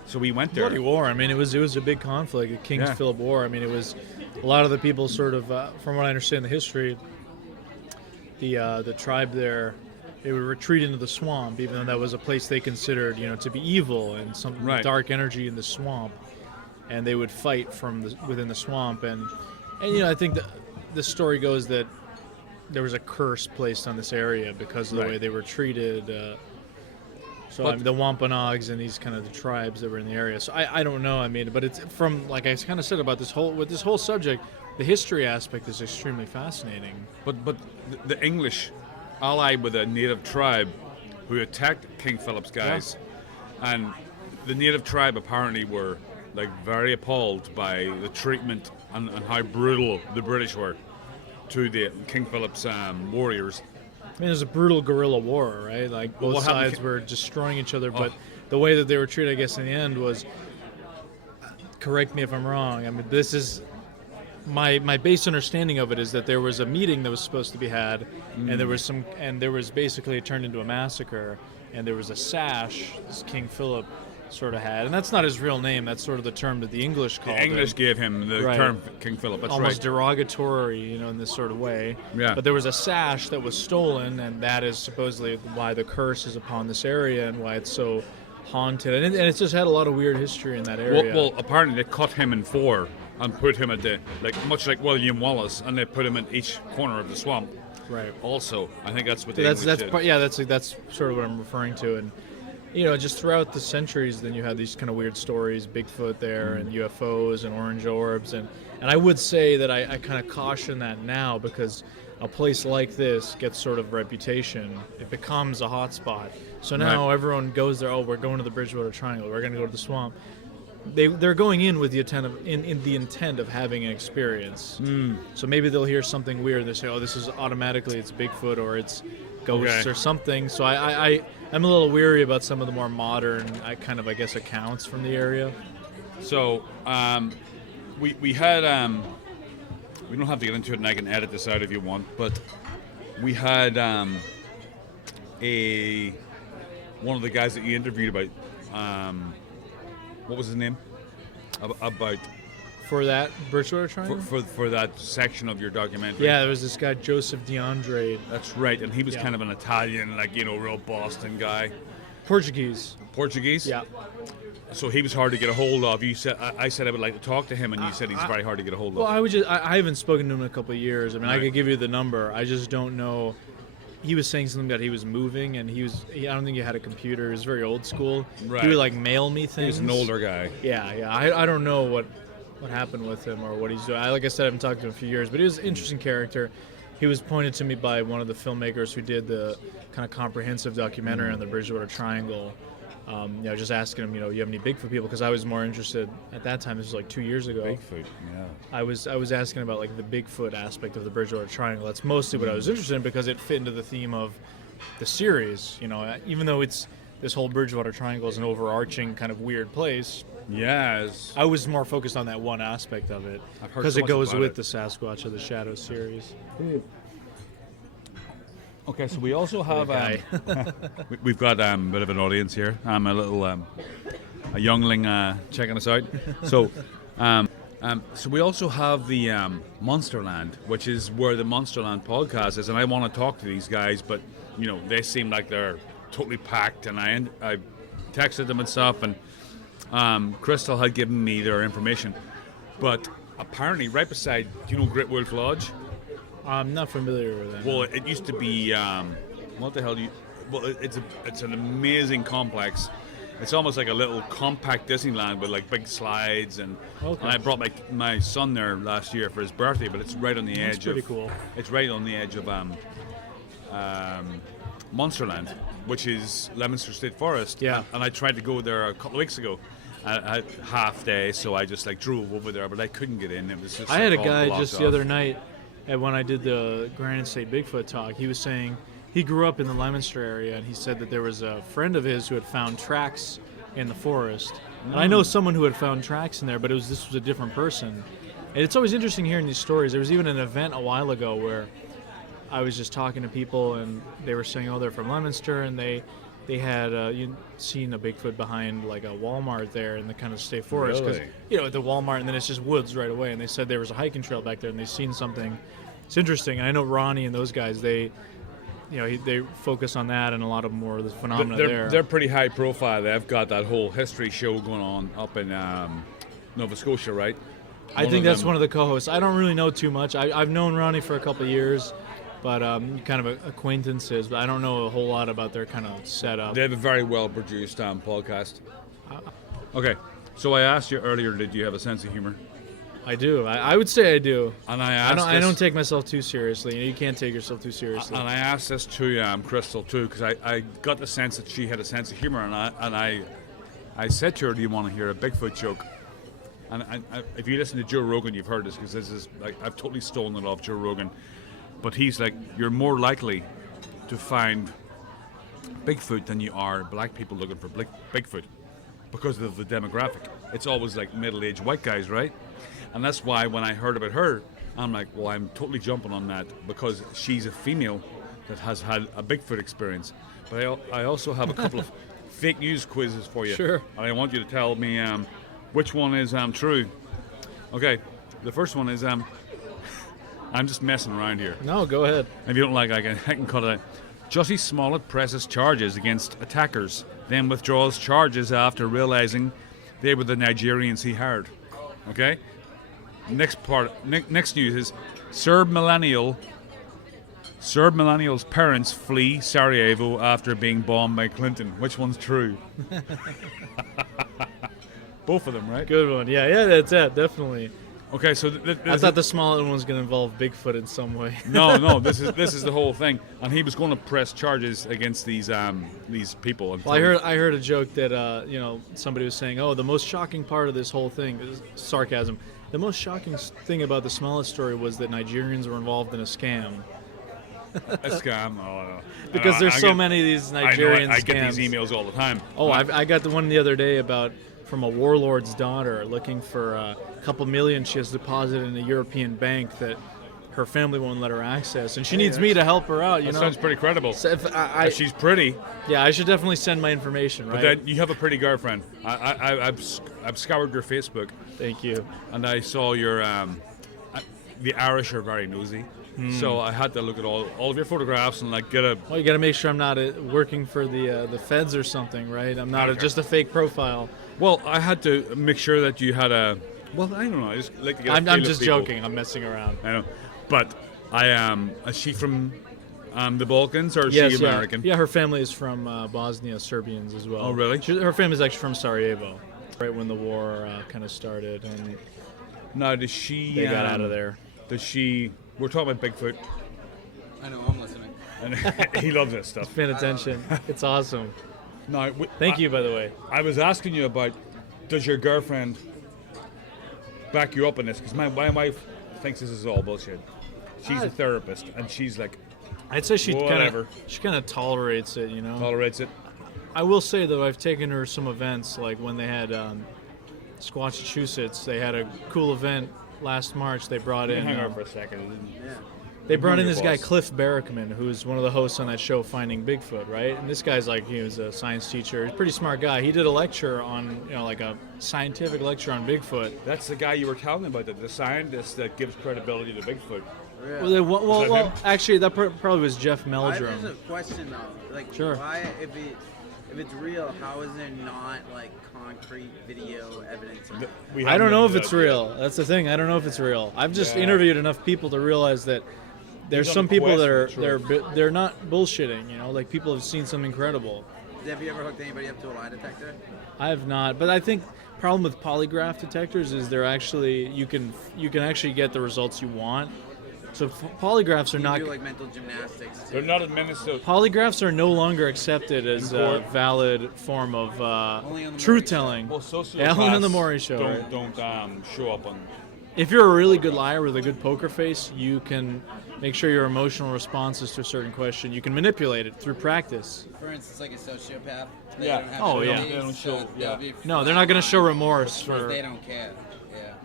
So we went there. Bloody war. I mean, it was a big conflict, a King's Philip War. I mean, it was a lot of the people sort of, from what I understand the history, the tribe there, they would retreat into the swamp, even though that was a place they considered, to be evil and some dark energy in the swamp, and they would fight from within the swamp. And I think the story goes that there was a curse placed on this area because of the way they were treated. The Wampanoags and these kind of the tribes that were in the area. So I don't know. I mean, but it's from, like I kind of said about this whole subject, the history aspect is extremely fascinating. But the English allied with a native tribe who attacked King Philip's guys, and the native tribe apparently were like very appalled by the treatment and how brutal the British were to the King Philip's warriors. I mean, it was a brutal guerrilla war, right? Like, both sides were destroying each other, but the way that they were treated, I guess, in the end was, correct me if I'm wrong, I mean, this is, my base understanding of it is that there was a meeting that was supposed to be had, and there was basically, it turned into a massacre, and there was a sash this King Philip sort of had, and that's not his real name, that's sort of the term that the English called him. The English gave him the term King Philip, that's almost derogatory, in this sort of way. Yeah. But there was a sash that was stolen, and that is supposedly why the curse is upon this area and why it's so haunted, and it's just had a lot of weird history in that area. Well, apparently they cut him in four and put him at the, much like William Wallace, and they put him in each corner of the swamp. Right. Also, I think that's what the English did. That's sort of what I'm referring to, and just throughout the centuries, then you had these kind of weird stories, Bigfoot there, and UFOs and orange orbs, and I would say that I kind of caution that now, because a place like this gets sort of reputation. It becomes a hotspot. So now everyone goes there. Oh, we're going to the Bridgewater Triangle. We're going to go to the swamp. They're going in with the intent of having an experience. So maybe they'll hear something weird. They say, "Oh, this is automatically it's Bigfoot or it's ghosts or something." So I'm a little weary about some of the more modern, accounts from the area. So we had we don't have to get into it, and I can edit this out if you want. But we had one of the guys that you interviewed about. What was his name? About for that Bridgewater Triangle? For that section of your documentary. Yeah, there was this guy Joseph DeAndre. That's right, and he was kind of an Italian, real Boston guy. Portuguese. Yeah. So he was hard to get a hold of. You said I said I would like to talk to him, and you said he's very hard to get a hold of. Well, I haven't spoken to him in a couple of years. I mean, I could give you the number. I just don't know. He was saying something that he was moving, and I don't think he had a computer. He was very old school. Right. He would mail me things. He was an older guy. Yeah. I don't know what happened with him or what he's doing. Like I said, I haven't talked to him in a few years, but he was an interesting character. He was pointed to me by one of the filmmakers who did the kind of comprehensive documentary on the Bridgewater Triangle. Just asking him, you have any Bigfoot people? Because I was more interested at that time. This was 2 years ago. Bigfoot, yeah. I was asking about the Bigfoot aspect of the Bridgewater Triangle. That's mostly what I was interested in because it fit into the theme of the series. Even though this whole Bridgewater Triangle is an overarching kind of weird place. Yes. I was more focused on that one aspect of it because it goes with the Sasquatch of the Shadow series. Okay, so we also have we've got a bit of an audience here. A little a youngling checking us out. So so we also have the Monsterland, which is where the Monsterland podcast is, and I want to talk to these guys, but they seem like they're totally packed, and I texted them and stuff, and Crystal had given me their information, but apparently right beside, do you know Great Wolf Lodge? I'm not familiar with that. Well, it used to be, what the hell do you... Well, it's an amazing complex. It's almost like a little compact Disneyland with big slides, and I brought my son there last year for his birthday, but it's right on the edge of... That's pretty cool. It's right on the edge of Monsterland, which is Leominster State Forest. Yeah. And I tried to go there a couple of weeks ago. I had half day, so I just drove over there, but I couldn't get in. It was just I had a all guy blocked just off. the other night, and when I did the Granite State Bigfoot talk, he was saying he grew up in the Leominster area, and he said that there was a friend of his who had found tracks in the forest. And I know someone who had found tracks in there, but this was a different person. And it's always interesting hearing these stories. There was even an event a while ago where I was just talking to people, and they were saying, oh, they're from Leominster, and they they had you seen a Bigfoot behind like a Walmart there in the kind of state forest, because Really? at the Walmart, and then it's just woods right away. And they said there was a hiking trail back there, and they've seen something. It's interesting. And I know Ronnie and those guys, they focus on that and a lot of more of the phenomena there. They're pretty high profile. They've got that whole history show going on up in Nova Scotia, right? I think that's one of the co-hosts. I don't really know too much. I've known Ronnie for a couple of years, but kind of acquaintances. But I don't know a whole lot about their kind of setup. They have a very well produced podcast. Okay, so I asked you earlier, did you have a sense of humor? I do. I would say I do. And I don't take myself too seriously. You can't take yourself too seriously. And I asked this to Crystal too, because I got the sense that she had a sense of humor, and I said to her, "Do you want to hear a Bigfoot joke?" And if you listen to Joe Rogan, you've heard this, because this is like, I've totally stolen it off Joe Rogan. But he's like, you're more likely to find Bigfoot than you are black people looking for Bigfoot, because of the demographic. It's always like middle-aged white guys, right? And that's why when I heard about her, I'm like, well, I'm totally jumping on that, because she's a female that has had a Bigfoot experience. But I also have a couple of fake news quizzes for you. Sure. And I want you to tell me which one is true. Okay, the first one is, I'm just messing around here. No, go ahead. If you don't like, I can cut it out. Jussie Smollett presses charges against attackers, then withdraws charges after realizing they were the Nigerians he hired. Okay? Next news is Serb millennial's parents flee Sarajevo after being bombed by Clinton. Which one's true? Both of them, right? Good one. Yeah, that's it. Definitely. Okay, so I thought the smaller one was going to involve Bigfoot in some way. No, this is the whole thing, and he was going to press charges against these people. Well, I heard a joke that somebody was saying, "Oh, the most shocking part of this whole thing is sarcasm. The most shocking thing about the Smollett story was that Nigerians were involved in a scam." A scam? Oh, no. Because there's so many of these Nigerian scams. I get these emails all the time. Oh, I got the one the other day from a warlord's daughter looking for a couple million she has deposited in a European bank that her family won't let her access, and she needs me to help her out. That sounds pretty credible. So if she's pretty. Yeah, I should definitely send my information, right? But then you have a pretty girlfriend. I've scoured your Facebook. Thank you. And I saw your the Irish are very nosy. So I had to look at all of your photographs and like get a. Well, you got to make sure I'm not working for the feds or something, right? I'm not just a fake profile. Well, I had to make sure that you had a. Well, I don't know. I just like to get. I'm just joking. I'm messing around. I know, but I am. Is she from the Balkans, or is she American? Yeah, her family is from Bosnia, Serbians as well. Oh, really? Her family is actually from Sarajevo, right when the war kind of started, and now does she? They got out of there. Does she? We're talking about Bigfoot. I know, I'm listening. And he loves this stuff. Paying attention. It's awesome. No, Thank you, by the way. I was asking you about, does your girlfriend back you up in this? Because my wife thinks this is all bullshit. She's a therapist, and she's like, I'd say she whatever. kind of tolerates it, Tolerates it. I will say, though, I've taken her some events, like when they had Squatchachusetts. They had a cool event last March. They brought in. Hang on for a second. They brought in this guy, boss. Cliff Barrickman, who's one of the hosts on that show, Finding Bigfoot, right? And this guy's he was a science teacher. He's a pretty smart guy. He did a lecture on, like a scientific lecture on Bigfoot. That's the guy you were telling me about, the scientist that gives credibility to Bigfoot. Yeah. Well, actually, that probably was Jeff Meldrum. There's a question though, like, Sure. why, if it's real, how is there not like concrete video evidence? I don't know if it's real. That's the thing. I don't know if it's real. I've just interviewed enough people to realize that there's some people that they're not bullshitting. Like people have seen something incredible. Have you ever hooked anybody up to a lie detector? I have not, but I think problem with polygraph detectors is they're actually you can actually get the results you want. So polygraphs are not do like mental gymnastics. They're not administered. Polygraphs are no longer accepted as a valid form of truth telling. Well, sociopaths Ellen and the Maury Show. don't show up on. If you're a really good liar with a good poker face, you can make sure your emotional responses to a certain question, you can manipulate it through practice. For instance, like a sociopath. Yeah. Don't have Oh, to yeah. be, They don't show- so yeah. they'll be No, they're not going to show remorse because for. they don't care.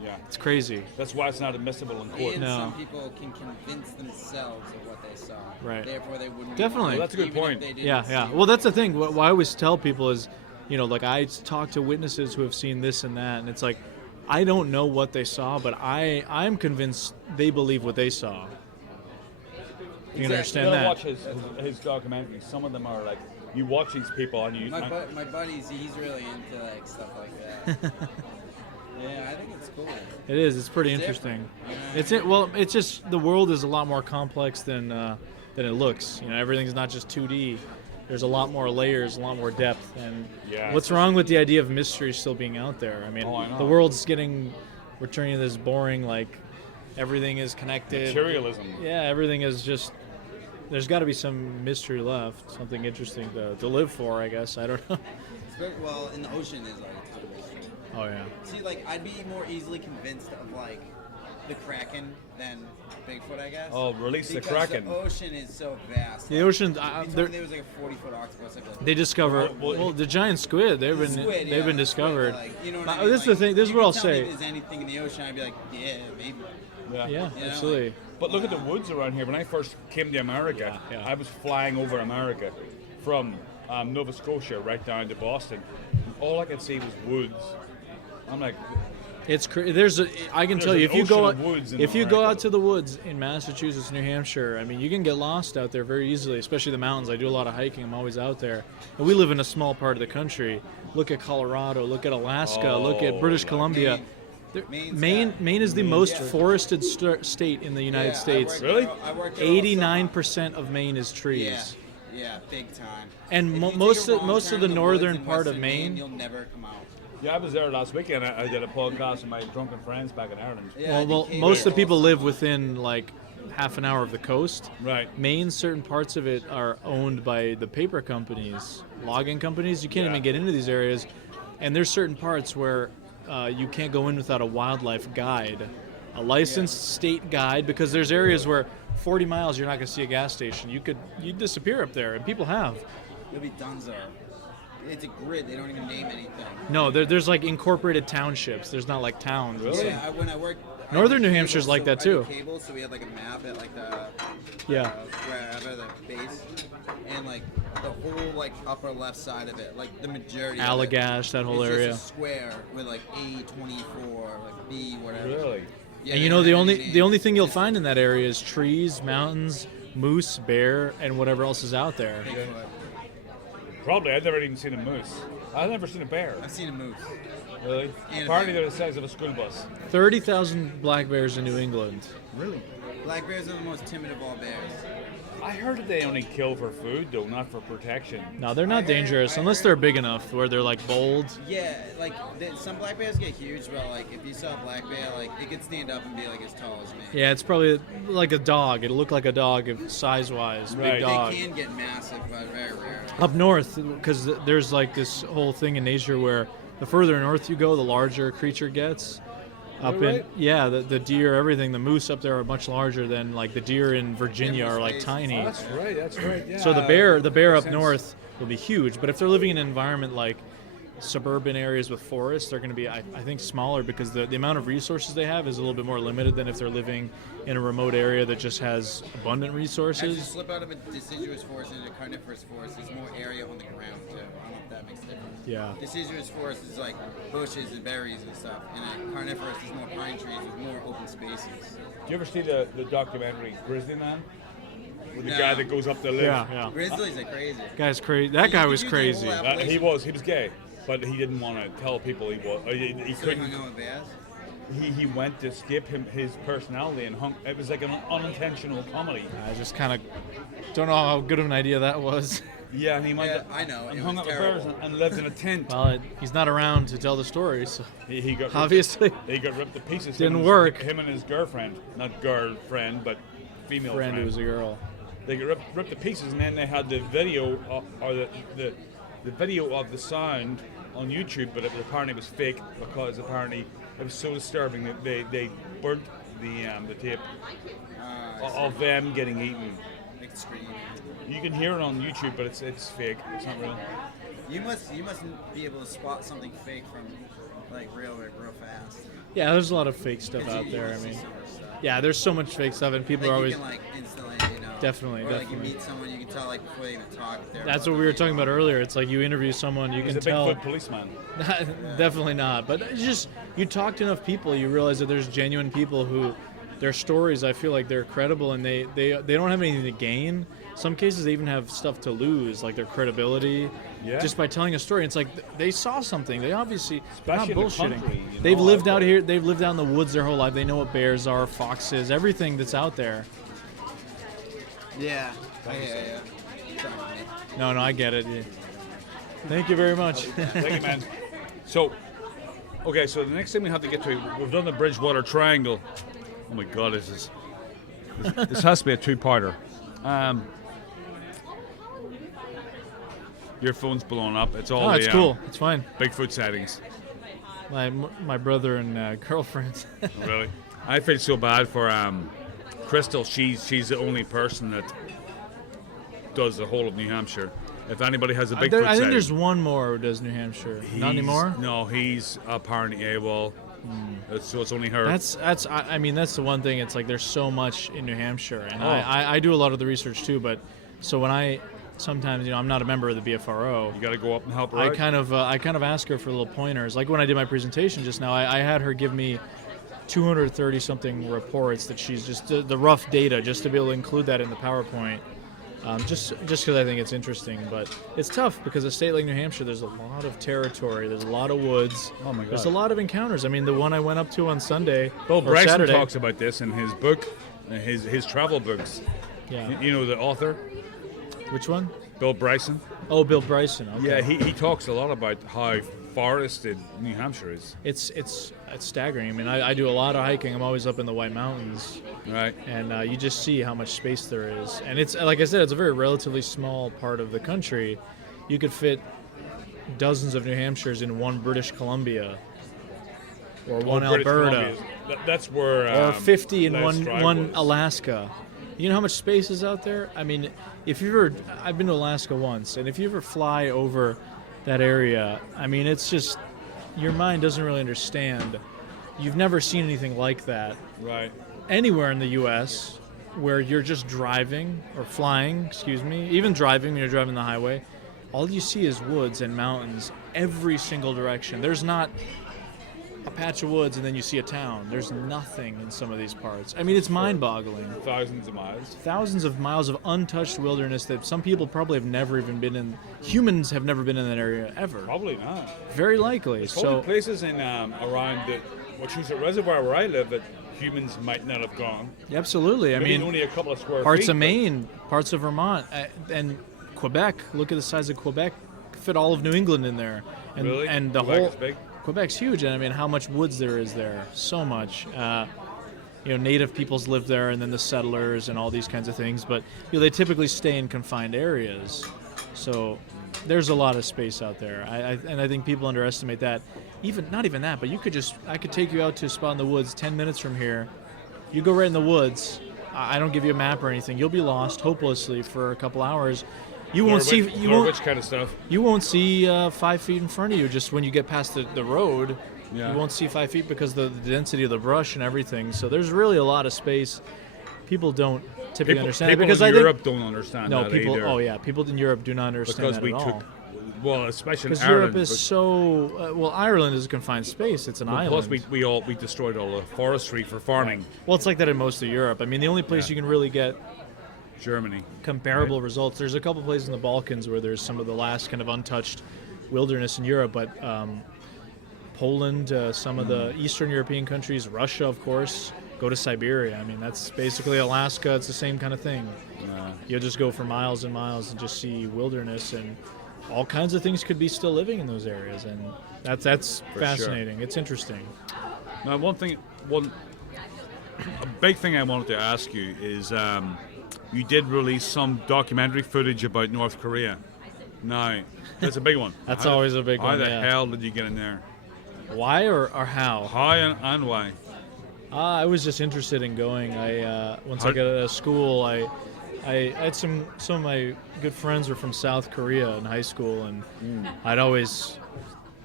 Yeah. It's crazy. That's why it's not admissible in court. And No. some people can convince themselves of what they saw. Right. Therefore, they wouldn't. Definitely. Well, that's a good even if point. they didn't Yeah, see yeah. it. Well, that's the thing. What I always tell people is, like I talk to witnesses who have seen this and that, and it's like, I don't know what they saw, but I'm convinced they believe what they saw. You can understand gotta that? watch his documentaries. Some of them are like, you watch these people and you. My buddy's, he's really into like stuff like that. Yeah, I think it's cool. It is. It's pretty It's interesting. different, Well, it's just the world is a lot more complex than it looks. Everything's not just 2D. There's a lot more layers, a lot more depth. And Yeah. what's wrong with the idea of mystery still being out there? I mean, Oh, I know. the world's we're turning to this boring, like everything is connected. Materialism. Yeah, everything is just. There's got to be some mystery left, something interesting to live for, I guess. I don't know. Well, in the ocean is like a ton of mystery. Oh yeah. See, like I'd be more easily convinced of like the Kraken than Bigfoot, I guess. Oh, release the Because Kraken. The ocean is so vast. The Like, ocean. if you told me there was like a 40-foot octopus. I'd be like, They discover Well, the giant squid. They've been squid, they've been the squid, discovered. like, you know what I Now, mean? this is the Like, thing. This is you what could I'll tell me say. If there's anything in the ocean, I'd be like, yeah, maybe. Yeah, You know, absolutely. But look at the woods around here. When I first came to America, Yeah, yeah. I was flying over America from Nova Scotia right down to Boston. All I could see was woods. I'm like, It's I can There's tell you an if you go ocean of woods in if you go America. out to the woods in Massachusetts, New Hampshire, I mean you can get lost out there very easily, especially the mountains. I do a lot of hiking. I'm always out there. And we live in a small part of the country. Look at Colorado. Look at Alaska. Look at British my Columbia. Maine is the most forested state in the United States. Really? 89% of Maine is trees. Yeah, big time. And If you take most a of wrong most turn of the in northern woods in part of Western Maine. You'll never come out. yeah, I was there last weekend. I did a podcast with my drunken friends back in Ireland. Yeah, I Well, think most of the Cable people also- live within like half an hour of the coast. Right. Maine, certain parts of it are owned by the paper companies, logging companies. You can't even get into these areas, and there's certain parts where you can't go in without a wildlife guide, a licensed state guide, because there's areas where 40 miles you're not going to see a gas station. You disappear up there, and people have. You'll be donezo. It's a grid. They don't even name anything. No, there's like incorporated townships. There's not like towns. It's Yeah, when I worked. I Northern did New Hampshire's cable, like that I did too. Cable, so we had like a map at like the Yeah. wherever the base, and like the whole like upper left side of it, like the majority. Allagash, that of it, whole it's area. Just a square with like A24, like B, whatever. Really? Yeah, And they don't the have only any the only names. thing you'll It's find in that area is trees, mountains, moose, bear, and whatever else is out there. Bigfoot. Probably. I've never even seen a moose. I've never seen a bear. I've seen a moose. Really? And a Apparently bear. they're the size of a school bus. 30,000 black bears in New England. Really? Black bears are the most timid of all bears. I heard that they only kill for food, though, not for protection. No, they're not dangerous unless they're big enough where they're like bold. Yeah, like some black bears get huge, but like if you saw a black bear, like it could stand up and be like as tall as me. Yeah, it's probably like a dog. It'll look like a dog size-wise, Right. big dog. They can get massive, but very rare. Up north, because there's like this whole thing in nature where the further north you go, the larger a creature gets. Up Really? the deer, everything, the moose up there are much larger than like the deer in Virginia are like tiny. Oh, that's right, yeah. So the bear up Makes sense. north will be huge, but if they're living in an environment like suburban areas with forests, they're going to be, I think, smaller because the amount of resources they have is a little bit more limited than if they're living in a remote area that just has abundant As you resources. slip out of a deciduous forest into a carnivorous forest, there's more area on the ground too. I don't know if that makes a difference. Yeah. Deciduous forest is like bushes and berries and stuff, and a carnivorous is more pine trees with more open spaces. Do you ever see the documentary Grizzly Man? With the No. guy that goes up the lift? Yeah. Grizzlies are crazy. Guy's crazy. That guy was crazy. He was gay, but he didn't want to tell people he was. He So he couldn't. hung out with bears? He went to skip his personality and hung. It was like an unintentional comedy. I just kind of don't know how good of an idea that was. Yeah, and he went Yeah, I know, and it hung was out with bears terrible. and lived in a tent. Well, he's not around to tell the story, so He got ripped- obviously he got ripped to pieces. Didn't Him and work. Him and his girlfriend, not girlfriend, but female friend friend. who was a girl. They got ripped to pieces, and then they had the video or the video of the sound on YouTube, but apparently was fake because apparently it was so disturbing that they burnt the tape of them getting eaten. Extreme. You can hear it on YouTube, but it's fake. It's not real. You must be able to spot something fake from like real fast. Yeah, there's a lot of fake stuff out there. I mean, yeah, there's so much fake stuff, and people Like are you always can like instantly, definitely, or like you definitely. meet someone, you can tell like before they even talk. That's what we were talking about earlier. It's like you interview someone, you He's can a tell. Bigfoot policeman. Definitely not. But it's just you talk to enough people, you realize that there's genuine people who their stories. I feel like they're credible, and they don't have anything to gain. Some cases they even have stuff to lose, like their credibility, Yeah. just by telling a story. It's like they saw something. They obviously they're not Especially in the bullshitting. country, you They've know, lived out out there. here. They've lived out in the woods their whole life. They know what bears are, foxes, everything that's out there. Yeah. Yeah. No, I get it. Yeah. Thank you very much. Thank you, man. So, okay, so the next thing we have to get to, we've done the Bridgewater Triangle. Oh my God, this has to be a two-parter. Your phone's blowing up. It's all Oh, the it's cool. It's fine. Bigfoot sightings. My brother and girlfriend. Oh, really? I feel so bad for Crystal. She's the only person that does the whole of New Hampshire. If anybody has a Bigfoot I think sighting, there's one more who does New Hampshire. Not anymore. No, he's apparently AWOL. So it's only her. I mean that's the one thing. It's like there's so much in New Hampshire, and Oh. I do a lot of the research too. But so when I sometimes I'm not a member of the BFRO. You got to go up and help her I out. kind of ask her for little pointers. Like when I did my presentation just now, I had her give me 230 something reports that she's just the rough data just to be able to include that in the PowerPoint. Just because I think it's interesting, but it's tough because a state like New Hampshire, there's a lot of territory, there's a lot of woods, Oh my God. there's a lot of encounters. I mean, the one I went up to on Sunday Bill or Bryson Saturday. talks about this in his book, his travel books. Yeah. You know the author, Which one? Bill Bryson. Oh, Bill Bryson. Okay. Yeah, he talks a lot about how forested New Hampshire is. It's staggering. I mean, I do a lot of hiking. I'm always up in the White Mountains, Right. and you just see how much space there is. And it's like I said, it's a very relatively small part of the country. You could fit dozens of New Hampshires in one British Columbia, or one British Alberta, Columbia is- that's where. or 50 in Les Stroud one was. Alaska. You know how much space is out there? I mean, if you ever, I've been to Alaska once, and if you ever fly over that area, I mean, it's just your mind doesn't really understand. You've never seen anything like that Right. anywhere in the U.S. where you're just driving or flying, even driving when you're driving the highway. All you see is woods and mountains every single direction. There's not a patch of woods and then you see a town. There's nothing in some of these parts. I mean, it's mind-boggling. Thousands of miles. Thousands of miles of untouched wilderness that some people probably have never even been in. Humans have never been in that area ever. Probably not. Very likely. There's probably So places in around the Wachusett Reservoir where I live that humans might not have gone. absolutely. I Maybe mean, only a couple of square parts feet. of Maine, parts of Vermont, and Quebec. Look at the size of Quebec. Fit all of New England in there, and Really? and the Quebec whole is big? Quebec's huge. And I mean, how much woods there is there? So much. Native peoples live there, and then the settlers and all these kinds of things. But they typically stay in confined areas, so there's a lot of space out there. I think people underestimate that. Not even that, but I could take you out to a spot in the woods 10 minutes from here. You go right in the woods. I don't give you a map or anything. You'll be lost hopelessly for a couple hours. You won't see. Norwich kind of stuff. You won't see 5 feet in front of you. Just when you get past the road, Yeah. you won't see 5 feet because of the density of the brush and everything. So there's really a lot of space. People don't typically understand it people because in I Europe don't understand think that people. either. Oh yeah, people in Europe do not understand Because that we at took, all. well, especially in Because Ireland. Europe is but- so Ireland is a confined space. It's an island. Plus, we destroyed all the forestry for farming. Well, it's like that in most of Europe. I mean, the only place Yeah. you can really get Germany. comparable results. There's a couple places in the Balkans where there's some of the last kind of untouched wilderness in Europe, but Poland, some of the Eastern European countries, Russia, of course, go to Siberia. I mean, that's basically Alaska. It's the same kind of thing. You'll just go for miles and miles and just see wilderness, and all kinds of things could be still living in those areas, and that's For fascinating. It's interesting. Now, a big thing I wanted to ask you is you did release some documentary footage about North Korea. Now, that's a big one. That's always a big How one, the yeah. hell did you get in there? Why or how? How and why? I was just interested in going. Once I got out of school, I had some of my good friends were from South Korea in high school, and I'd always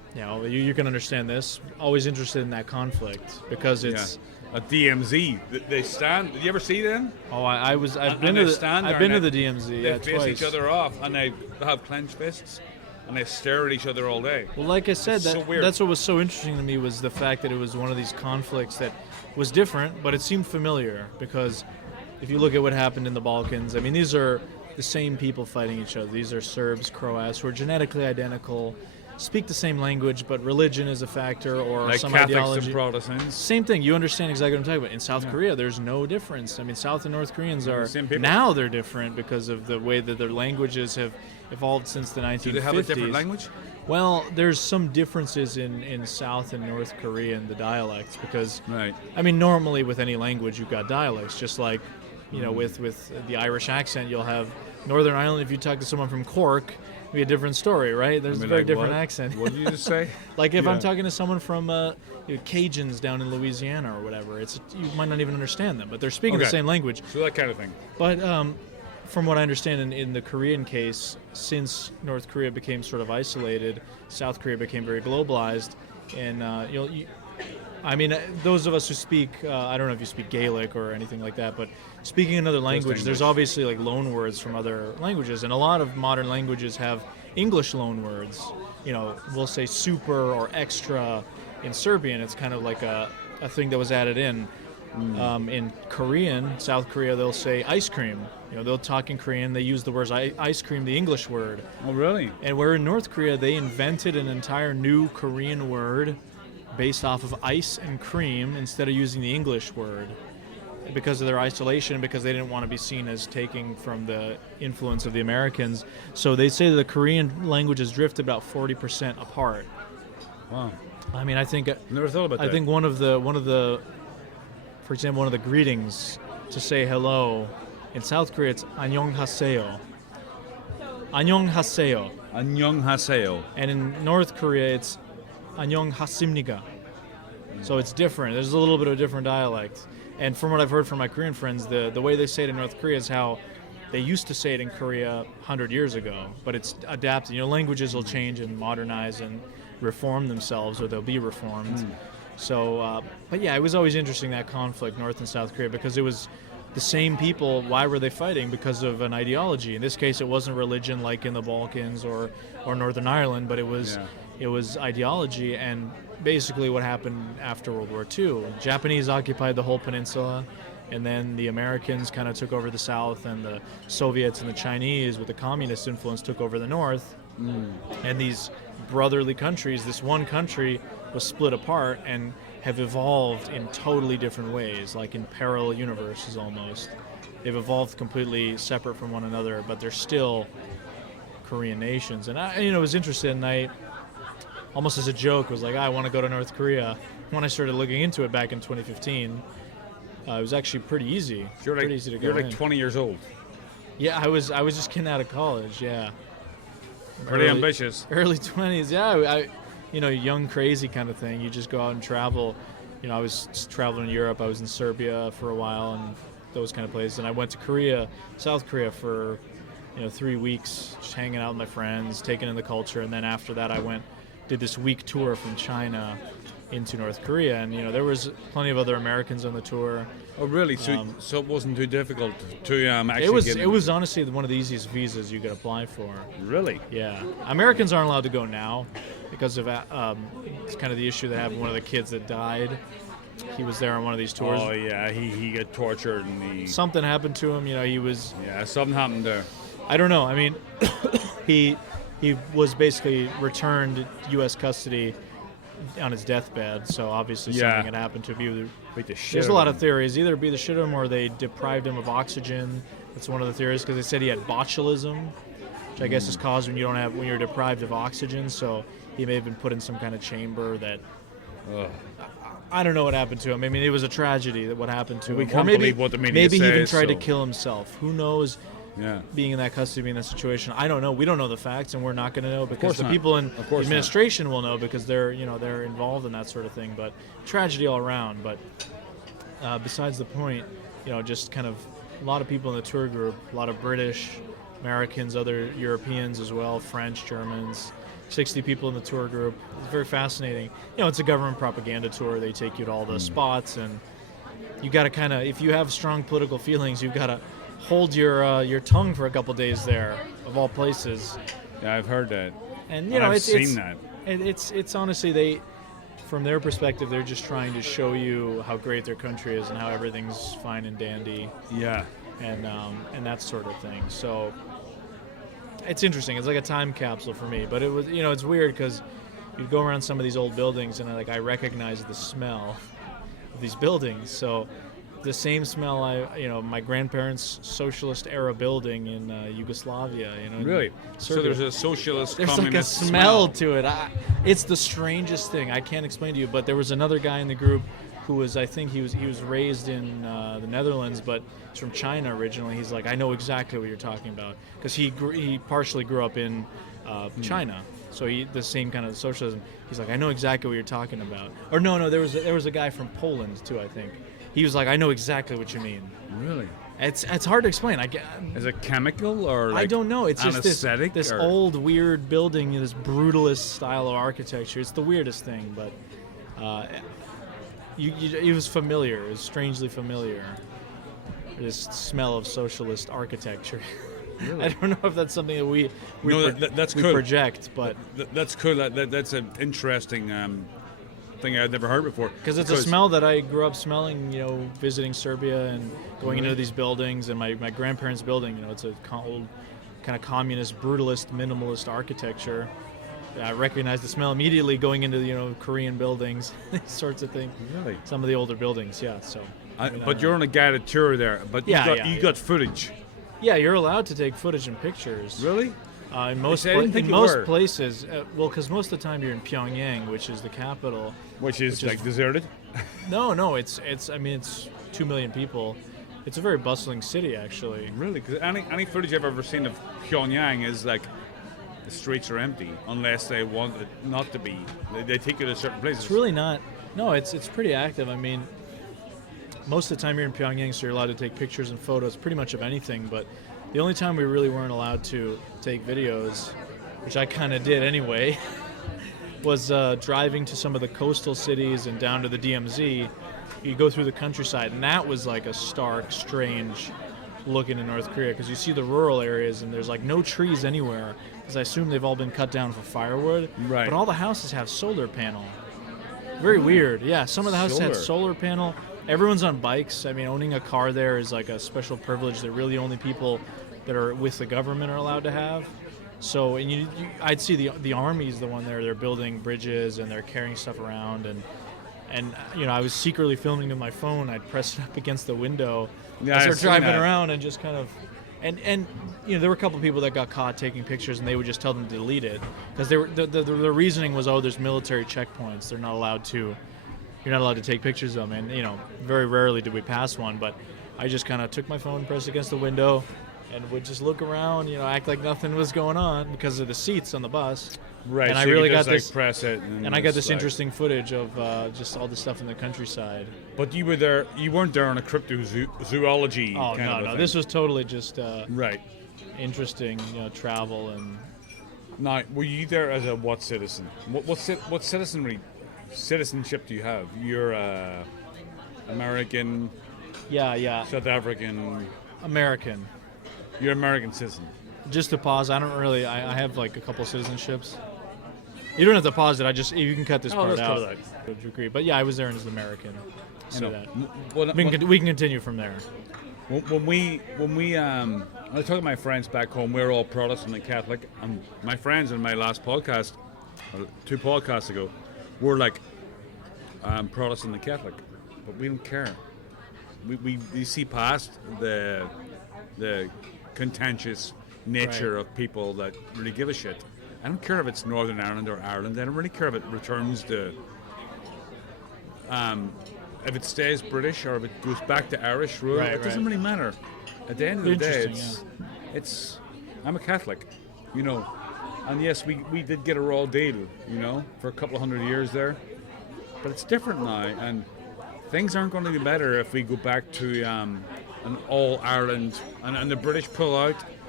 Yeah, well, you can understand this. Always interested in that conflict because it's. A DMZ. They stand. Did you ever see them? Oh, I've been And to they the stand there I've been to and the DMZ. They Yeah, face twice. each other off, and they have clenched fists, and they stare at each other all day. Well, like I said, It's so weird. that's what was so interesting to me was the fact that it was one of these conflicts that was different, but it seemed familiar because if you look at what happened in the Balkans, I mean, these are the same people fighting each other. These are Serbs, Croats, who are genetically identical, speak the same language, but religion is a factor or Like some Catholics ideology. and Protestants. Same thing. You understand exactly what I'm talking about. In South Korea, there's no difference. I mean, South and North Koreans are Same people. now they're different because of the way that their languages have evolved since the 1950s. Do they have a different language? Well, there's some differences in South and North Korean, the dialects, because, Right. I mean, normally with any language you've got dialects, just like, you know, with the Irish accent, you'll have Northern Ireland. If you talk to someone from Cork, it'll be a different story, right? There's a very different accent. What did you just say? Like if Yeah. I'm talking to someone from Cajuns down in Louisiana or whatever, you might not even understand them, but they're speaking the Okay. same language. So that kind of thing. But from what I understand, in the Korean case, since North Korea became sort of isolated, South Korea became very globalized, and I mean, those of us who speak, I don't know if you speak Gaelic or anything like that, but speaking another language, there's obviously like loan words from other languages, and a lot of modern languages have English loan words. You know, we'll say super or extra in Serbian. It's kind of like a thing that was added in. In Korean, South Korea, they'll say ice cream. You know, they'll talk in Korean. They use the words ice cream, the English word. Oh, really? And where in North Korea, they invented an entire new Korean word based off of ice and cream instead of using the English word because of their isolation, because they didn't want to be seen as taking from the influence of the Americans. So they say that the Korean language has drifted about 40% apart. Wow. I mean, I think Never thought about that. I think one of the for example, one of the greetings to say hello in South Korea, it's 안녕하세요. 안녕하세요. 안녕하세요. And in North Korea, it's 안녕하십니까. So it's different. There's a little bit of a different dialect. And from what I've heard from my Korean friends, the way they say it in North Korea is how they used to say it in Korea 100 years ago, but it's adapted. You know, languages will change and modernize and reform themselves, or they'll be reformed. So, but yeah, it was always interesting, that conflict, North and South Korea, because it was the same people. Why were they fighting? Because of an ideology. In this case, it wasn't religion like in the Balkans or Northern Ireland, but it was ideology. And basically what happened after World War II. Japanese occupied the whole peninsula, and then the Americans kind of took over the South, and the Soviets and the Chinese, with the communist influence, took over the North. And these brotherly countries, this one country was split apart and have evolved in totally different ways, like in parallel universes almost. They've evolved completely separate from one another, but they're still Korean nations. And I was interested, and I, almost as a joke, was like, I want to go to North Korea. When I started looking into it back in 2015, it was actually pretty easy. Pretty easy to go You're like in. 20 years old. Yeah, I was just getting out of college. Yeah. Pretty ambitious. Early 20s. Yeah, young, crazy kind of thing. You just go out and travel. You know, I was traveling in Europe. I was in Serbia for a while and those kind of places. And I went to Korea, South Korea for, 3 weeks, just hanging out with my friends, taking in the culture. And then after that, did this week tour from China into North Korea. And, there was plenty of other Americans on the tour. Oh, really? So it wasn't too difficult to actually It was honestly one of the easiest visas you could apply for. Really? Yeah. Americans aren't allowed to go now because of it's kind of the issue that happened. One of the kids that died, he was there on one of these tours. Oh, yeah. He got tortured and something happened to him. He was... Yeah, something happened there. I don't know. I mean, he was basically returned to U.S. custody on his deathbed, so obviously something had happened to him. There's a lot of theories. Either beat the shit out of him or they deprived him of oxygen. That's one of the theories, because they said he had botulism, which I guess is caused when you're deprived of oxygen. So he may have been put in some kind of chamber that. I don't know what happened to him. I mean, it was a tragedy that what happened to him. We can't believe what the media maybe he even says, tried to so- kill himself. Who knows? Yeah. Being in that custody, being in that situation, I don't know. We don't know the facts, and we're not going to know because the not. people in Of the course administration will know because they're involved in that sort of thing. But tragedy all around. But besides the point, just kind of a lot of people in the tour group, a lot of British, Americans, other Europeans as well, French, Germans, 60 people in the tour group. It's very fascinating. You know, it's a government propaganda tour. They take you to all the spots, and you got to kind of, if you have strong political feelings, you've got to hold your tongue for a couple days there, of all places. Yeah, I've heard that. And you know, I've seen that. It's honestly, they, from their perspective, they're just trying to show you how great their country is and how everything's fine and dandy. Yeah. And that sort of thing. So it's interesting. It's like a time capsule for me. But it was, you know, it's weird because you'd go around some of these old buildings and I recognize the smell of these buildings. So the same smell my grandparents' socialist era building in Yugoslavia. You know, Really? So Serbia. there's a socialist, There's like a communist smell to it. It's the strangest thing. I can't explain to you. But there was another guy in the group who was, I think he was raised in the Netherlands, but he's from China originally. He's like, I know exactly what you're talking about, because he partially grew up in China, so the same kind of socialism. He's like, I know exactly what you're talking about. Or no, there was a guy from Poland too, I think. He was like, I know exactly what you mean. Really? It's hard to explain. Is it chemical or like I don't know. It's just this or? old weird building, this brutalist style of architecture. It's the weirdest thing, but it was familiar. It was strangely familiar. This smell of socialist architecture. Really? I don't know if that's something that we that's we cool. project, but That's cool. That's an interesting thing I'd never heard before. because it's a smell that I grew up smelling, you know, visiting Serbia and going into these buildings, and my grandparents' building, you know, it's a old kind of communist, brutalist, minimalist architecture. I recognize the smell immediately going into the, you know, Korean buildings, these sorts of things. Really? Some of the older buildings, yeah. So. But you're on a guided tour there. But you got footage. Yeah, you're allowed to take footage and pictures. Really? In most places, because most of the time you're in Pyongyang, which is the capital. Which is deserted? No, it's 2 million people. It's a very bustling city, actually. Really? Because any footage I've ever seen of Pyongyang is like the streets are empty unless they want it not to be. They take you to certain places. It's really not. No, it's pretty active. I mean, most of the time you're in Pyongyang, so you're allowed to take pictures and photos pretty much of anything, but the only time we really weren't allowed to take videos, which I kind of did anyway, was driving to some of the coastal cities and down to the DMZ. You go through the countryside, and that was like a stark, strange look into North Korea, because you see the rural areas and there's like no trees anywhere, because I assume they've all been cut down for firewood. Right. But all the houses have solar panel. Very weird. Yeah, some of the houses had solar panel. Everyone's on bikes. I mean, owning a car there is like a special privilege that really only people that are with the government are allowed to have. So, and I'd see the Army's the one there. They're building bridges and they're carrying stuff around, and you know, I was secretly filming with my phone. I'd press it up against the window as they're driving around, and just kind of, and you know, there were a couple of people that got caught taking pictures, and they would just tell them to delete it, because the reasoning was, oh, there's military checkpoints. They're not allowed to. You're not allowed to take pictures of them, and you know, very rarely did we pass one. But I just kind of took my phone, pressed against the window, and would just look around, you know, act like nothing was going on because of the seats on the bus. Right. And so I really you got just, this, press it, and I got this interesting footage of just all the stuff in the countryside. But you were there. You weren't there on a cryptozoology. Oh kind of no! thing. This was totally just right. Interesting, you know, travel and. Now, were you there as a what citizen? What citizenship do you have? You're American. Yeah. South African. American. You're American citizen. Just to pause, I don't really. I have like a couple citizenships. You don't have to pause it. You can cut this part out. Would you agree? But yeah, I was there as an American. So that we can continue from there. When I talk to my friends back home, we're all Protestant and Catholic, and my friends in my last podcast, or 2 podcasts ago, were like Protestant and Catholic, but we don't care. We see past the contentious nature of people that really give a shit. I don't care if it's Northern Ireland or Ireland. I don't really care if it returns to if it stays British or if it goes back to Irish rule. It doesn't really matter. At the end of the day, I'm a Catholic, you know. And yes, we did get a raw deal, you know, for a couple of 100 years there. But it's different now, and things aren't going to be better if we go back to an all Ireland and the British pull out.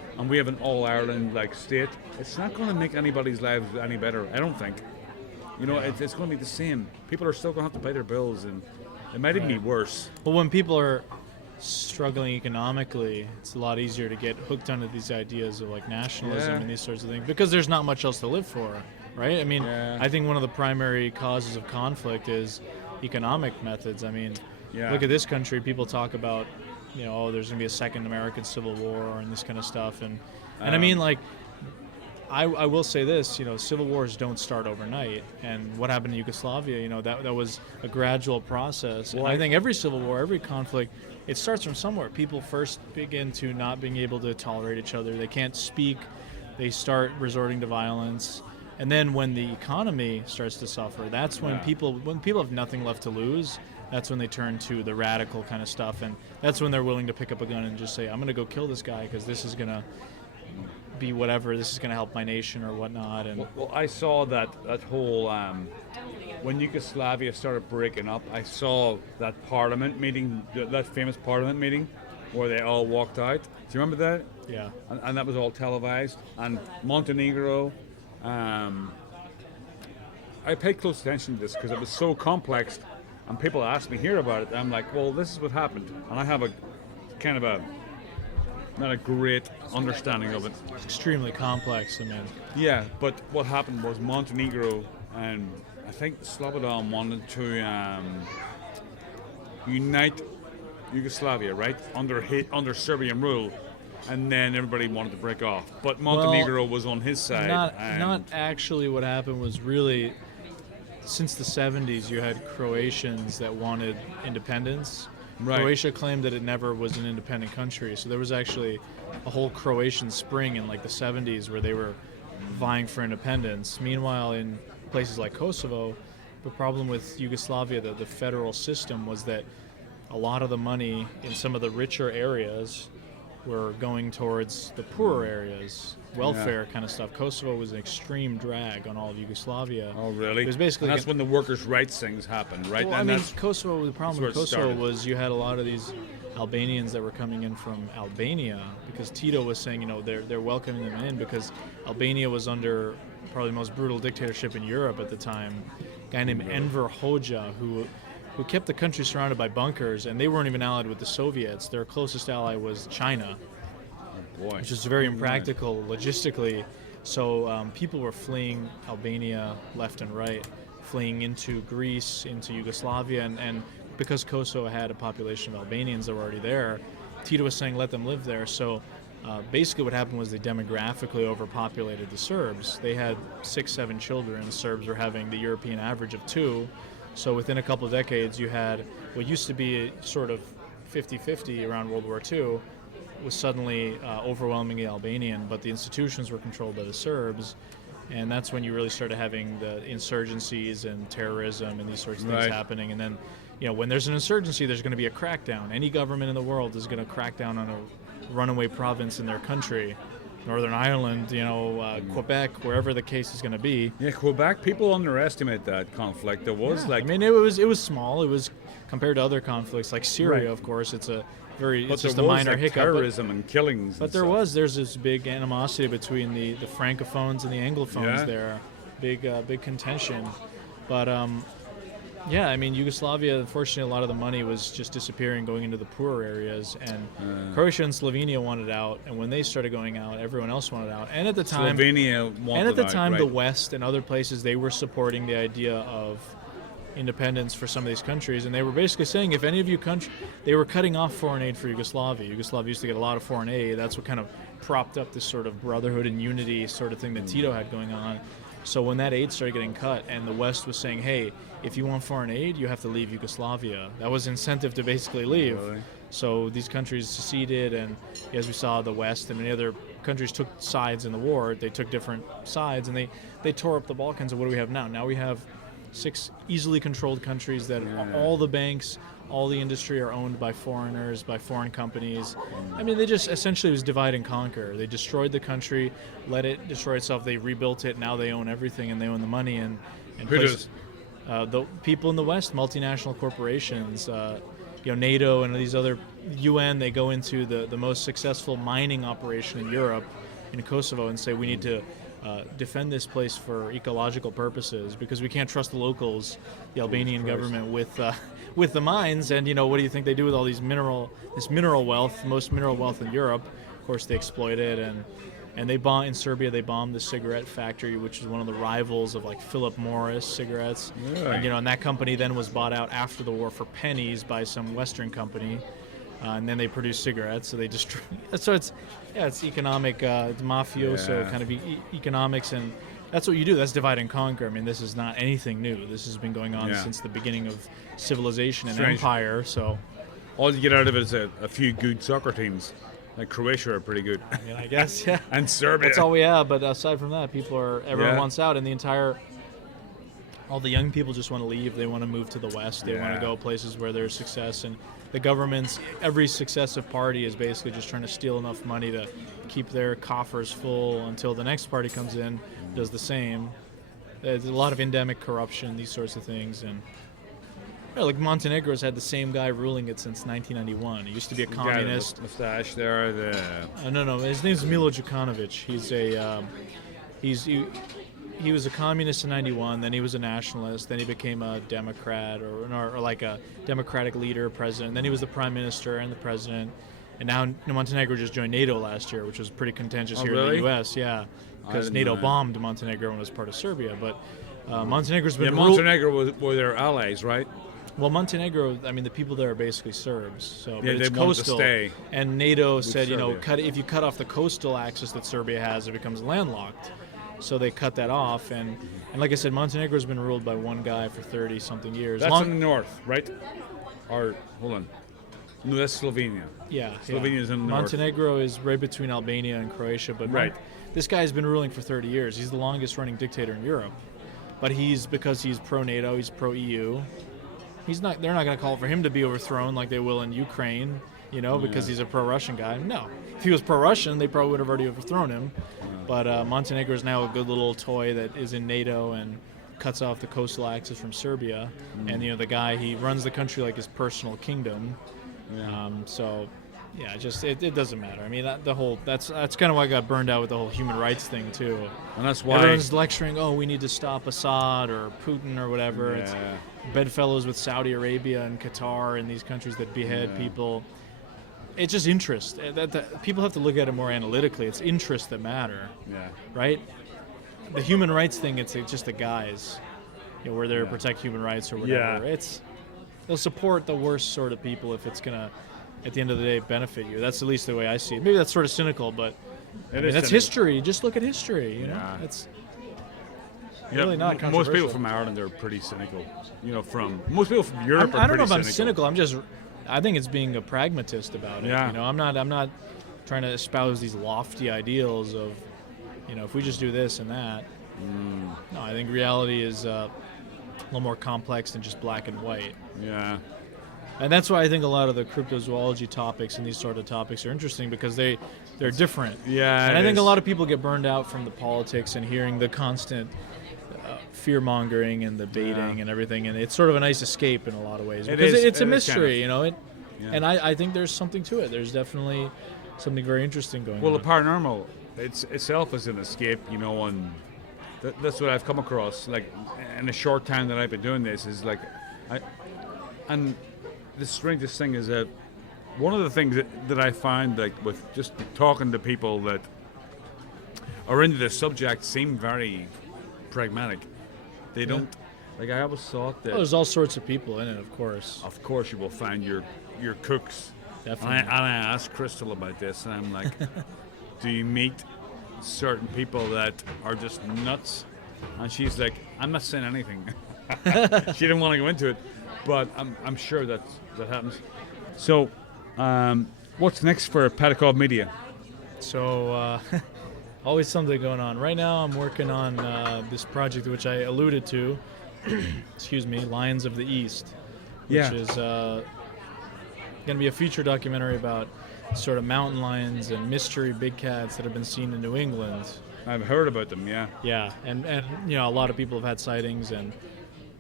and we have an all-Ireland like state, it's not going to make anybody's lives any better. I don't think. You know, it's going to be the same. People are still going to have to pay their bills, and it might even be worse. But when people are struggling economically, it's a lot easier to get hooked onto these ideas of like nationalism and these sorts of things because there's not much else to live for, right? I mean, I think one of the primary causes of conflict is economic methods. I mean, look at this country. People talk about, you know, oh, there's going to be a second American Civil War and this kind of stuff, and I mean, like, I will say this, you know, civil wars don't start overnight, and what happened in Yugoslavia, you know, that was a gradual process. And I think every civil war, every conflict, it starts from somewhere. People first begin to not being able to tolerate each other. They can't speak. They start resorting to violence. And then when the economy starts to suffer, that's when people have nothing left to lose, that's when they turn to the radical kind of stuff. And that's when they're willing to pick up a gun and just say, I'm going to go kill this guy because this is going to be whatever, this is going to help my nation or whatnot. And well, I saw that whole when Yugoslavia started breaking up, I saw that parliament meeting, that famous parliament meeting where they all walked out. Do you remember that? Yeah. And that was all televised. And Montenegro, I paid close attention to this because it was so complex, and people asked me here about it. And I'm like, well, this is what happened, and I have a kind of a not a great understanding of it. It's extremely complex, I mean. Yeah, but what happened was Montenegro and I think Slobodan wanted to unite Yugoslavia, right, under Serbian rule, and then everybody wanted to break off. But Montenegro was on his side. Not actually. What happened was really, since the 70s, you had Croatians that wanted independence. Right. Croatia claimed that it never was an independent country, so there was actually a whole Croatian spring in like the 70s where they were vying for independence. Meanwhile, in places like Kosovo, the problem with Yugoslavia, the federal system, was that a lot of the money in some of the richer areas were going towards the poorer areas, welfare kind of stuff. Kosovo was an extreme drag on all of Yugoslavia. Oh, really? It was basically and that's when the workers' rights things happened, right? Well, and I mean, Kosovo, the problem with Kosovo started. was you had a lot of these Albanians that were coming in from Albania because Tito was saying, you know, they're welcoming them in because Albania was under probably the most brutal dictatorship in Europe at the time. A guy named Enver Hoxha, who kept the country surrounded by bunkers, and they weren't even allied with the Soviets. Their closest ally was China, which is very impractical logistically. So people were fleeing Albania left and right, fleeing into Greece, into Yugoslavia, and because Kosovo had a population of Albanians that were already there, Tito was saying let them live there. So basically what happened was they demographically overpopulated the Serbs. They had 6-7 children. The Serbs were having the European average of 2. So within a couple of decades, you had what used to be sort of 50-50 around World War II was suddenly overwhelmingly Albanian, but the institutions were controlled by the Serbs, and that's when you really started having the insurgencies and terrorism and these sorts of things happening. And then, you know, when there's an insurgency, there's going to be a crackdown. Any government in the world is going to crack down on a runaway province in their country. Northern Ireland, you know, Quebec, wherever the case is going to be. Yeah, Quebec, people underestimate that conflict. There was I mean, it was small. It was compared to other conflicts like Syria, of course. It's a it's just a minor hiccup. Terrorism and killings. But there's this big animosity between the francophones and the anglophones there. Big contention. But yeah, I mean, Yugoslavia, unfortunately, a lot of the money was just disappearing, going into the poorer areas, and Croatia and Slovenia wanted out, and when they started going out, everyone else wanted out. And at the time, the West and other places, they were supporting the idea of independence for some of these countries, and they were basically saying, if any of you they were cutting off foreign aid for Yugoslavia. Yugoslavia used to get a lot of foreign aid. That's what kind of propped up this sort of brotherhood and unity sort of thing that Tito had going on. So when that aid started getting cut and the West was saying, hey, if you want foreign aid, you have to leave Yugoslavia. That was incentive to basically leave. Really? So these countries seceded, and as we saw, the West and many other countries took sides in the war. They took different sides, and they tore up the Balkans. And what do we have now? Now we have 6 easily controlled countries that all the banks, all the industry are owned by foreigners, by foreign companies. I mean, they just essentially was divide and conquer. They destroyed the country, let it destroy itself. They rebuilt it. Now they own everything, and they own the money. And places, the people in the West, multinational corporations, you know, NATO and these other UN, they go into the most successful mining operation in Europe, in Kosovo, and say we need to defend this place for ecological purposes because we can't trust the locals, the Albanian government, with the mines. And what do you think they do with all this mineral wealth, most mineral wealth in Europe? Of course, they exploit it, and they bomb in Serbia. They bombed the cigarette factory, which is one of the rivals of like Philip Morris cigarettes. Really? And that company then was bought out after the war for pennies by some Western company. And then they produce cigarettes, so they destroy. So it's economic, it's mafioso kind of economics, and that's what you do. That's divide and conquer. I mean, this is not anything new. This has been going on since the beginning of civilization and empire. So all you get out of it is a few good soccer teams. Like Croatia are pretty good. I mean, I guess and Serbia. That's all we have. But aside from that, everyone wants out, and all the young people just want to leave. They want to move to the West. They want to go places where there's success. And the every successive party is basically just trying to steal enough money to keep their coffers full until the next party comes in, does the same. There's a lot of endemic corruption, these sorts of things. And like Montenegro's had the same guy ruling it since 1991. He used to be a communist. The mustache there. No. His name's Milo Djukanovic. He was a communist in '91. Then he was a nationalist. Then he became a Democrat or like a Democratic leader, president. Then he was the prime minister and the president. And now Montenegro just joined NATO last year, which was pretty contentious here in the U.S. Yeah, because NATO bombed Montenegro when it was part of Serbia. But Montenegro's been Montenegro were their allies, right? Well, Montenegro, I mean, the people there are basically Serbs, so yeah, it's they coastal. Want to stay and NATO said, Serbia. If you cut off the coastal axis that Serbia has, it becomes landlocked. So they cut that off, and like I said, Montenegro's been ruled by one guy for 30-something years. That's in the north, right? Or hold on, no, that's Slovenia. Yeah, Slovenia's in the north. Montenegro is right between Albania and Croatia, but this guy's been ruling for 30 years. He's the longest-running dictator in Europe, but because he's pro-NATO, he's pro-EU. They're not going to call for him to be overthrown like they will in Ukraine, because he's a pro-Russian guy. No. If he was pro-Russian, they probably would have already overthrown him. But Montenegro is now a good little toy that is in NATO and cuts off the coastal axis from Serbia. And, the guy, he runs the country like his personal kingdom. It doesn't matter. I mean, that's kind of why I got burned out with the whole human rights thing, too. And that's why everyone's lecturing, we need to stop Assad or Putin or whatever. Yeah. It's bedfellows with Saudi Arabia and Qatar and these countries that behead people. It's just interest. People have to look at it more analytically. It's interests that matter. Yeah. Right? The human rights thing, it's just the guys. We're there to protect human rights or whatever. Yeah. They'll support the worst sort of people if it's going to, at the end of the day, benefit you. That's at least the way I see it. Maybe that's sort of cynical, but that's history. Just look at history. It's really not controversial. Most people from Ireland are pretty cynical. Most people from Europe I don't know if I'm cynical. I think it's being a pragmatist about it. Yeah. I'm not trying to espouse these lofty ideals of, if we just do this and that. No, I think reality is a little more complex than just black and white. Yeah. And that's why I think a lot of the cryptozoology topics and these sort of topics are interesting because they're different. Yeah. And I think a lot of people get burned out from the politics and hearing the constant fear-mongering and the baiting and everything, and it's sort of a nice escape in a lot of ways because it's a mystery, and I think there's something to it. There's definitely something very interesting going on. Well, the paranormal itself is an escape, and that's what I've come across, like, in a short time that I've been doing this, is like, and the strangest thing is that one of the things that I find, like, with just talking to people that are into this subject seem very pragmatic. They don't, like, I always thought that... Well, there's all sorts of people in it, of course. Of course you will find your cooks. Definitely. And I asked Crystal about this, and I'm like, do you meet certain people that are just nuts? And she's like, I'm not saying anything. She didn't want to go into it, but I'm sure that happens. So, what's next for Petakov Media? So, always something going on. Right now I'm working on this project which I alluded to, excuse me, Lions of the East, which is going to be a feature documentary about sort of mountain lions and mystery big cats that have been seen in New England. I've heard about them, yeah. Yeah, and a lot of people have had sightings, and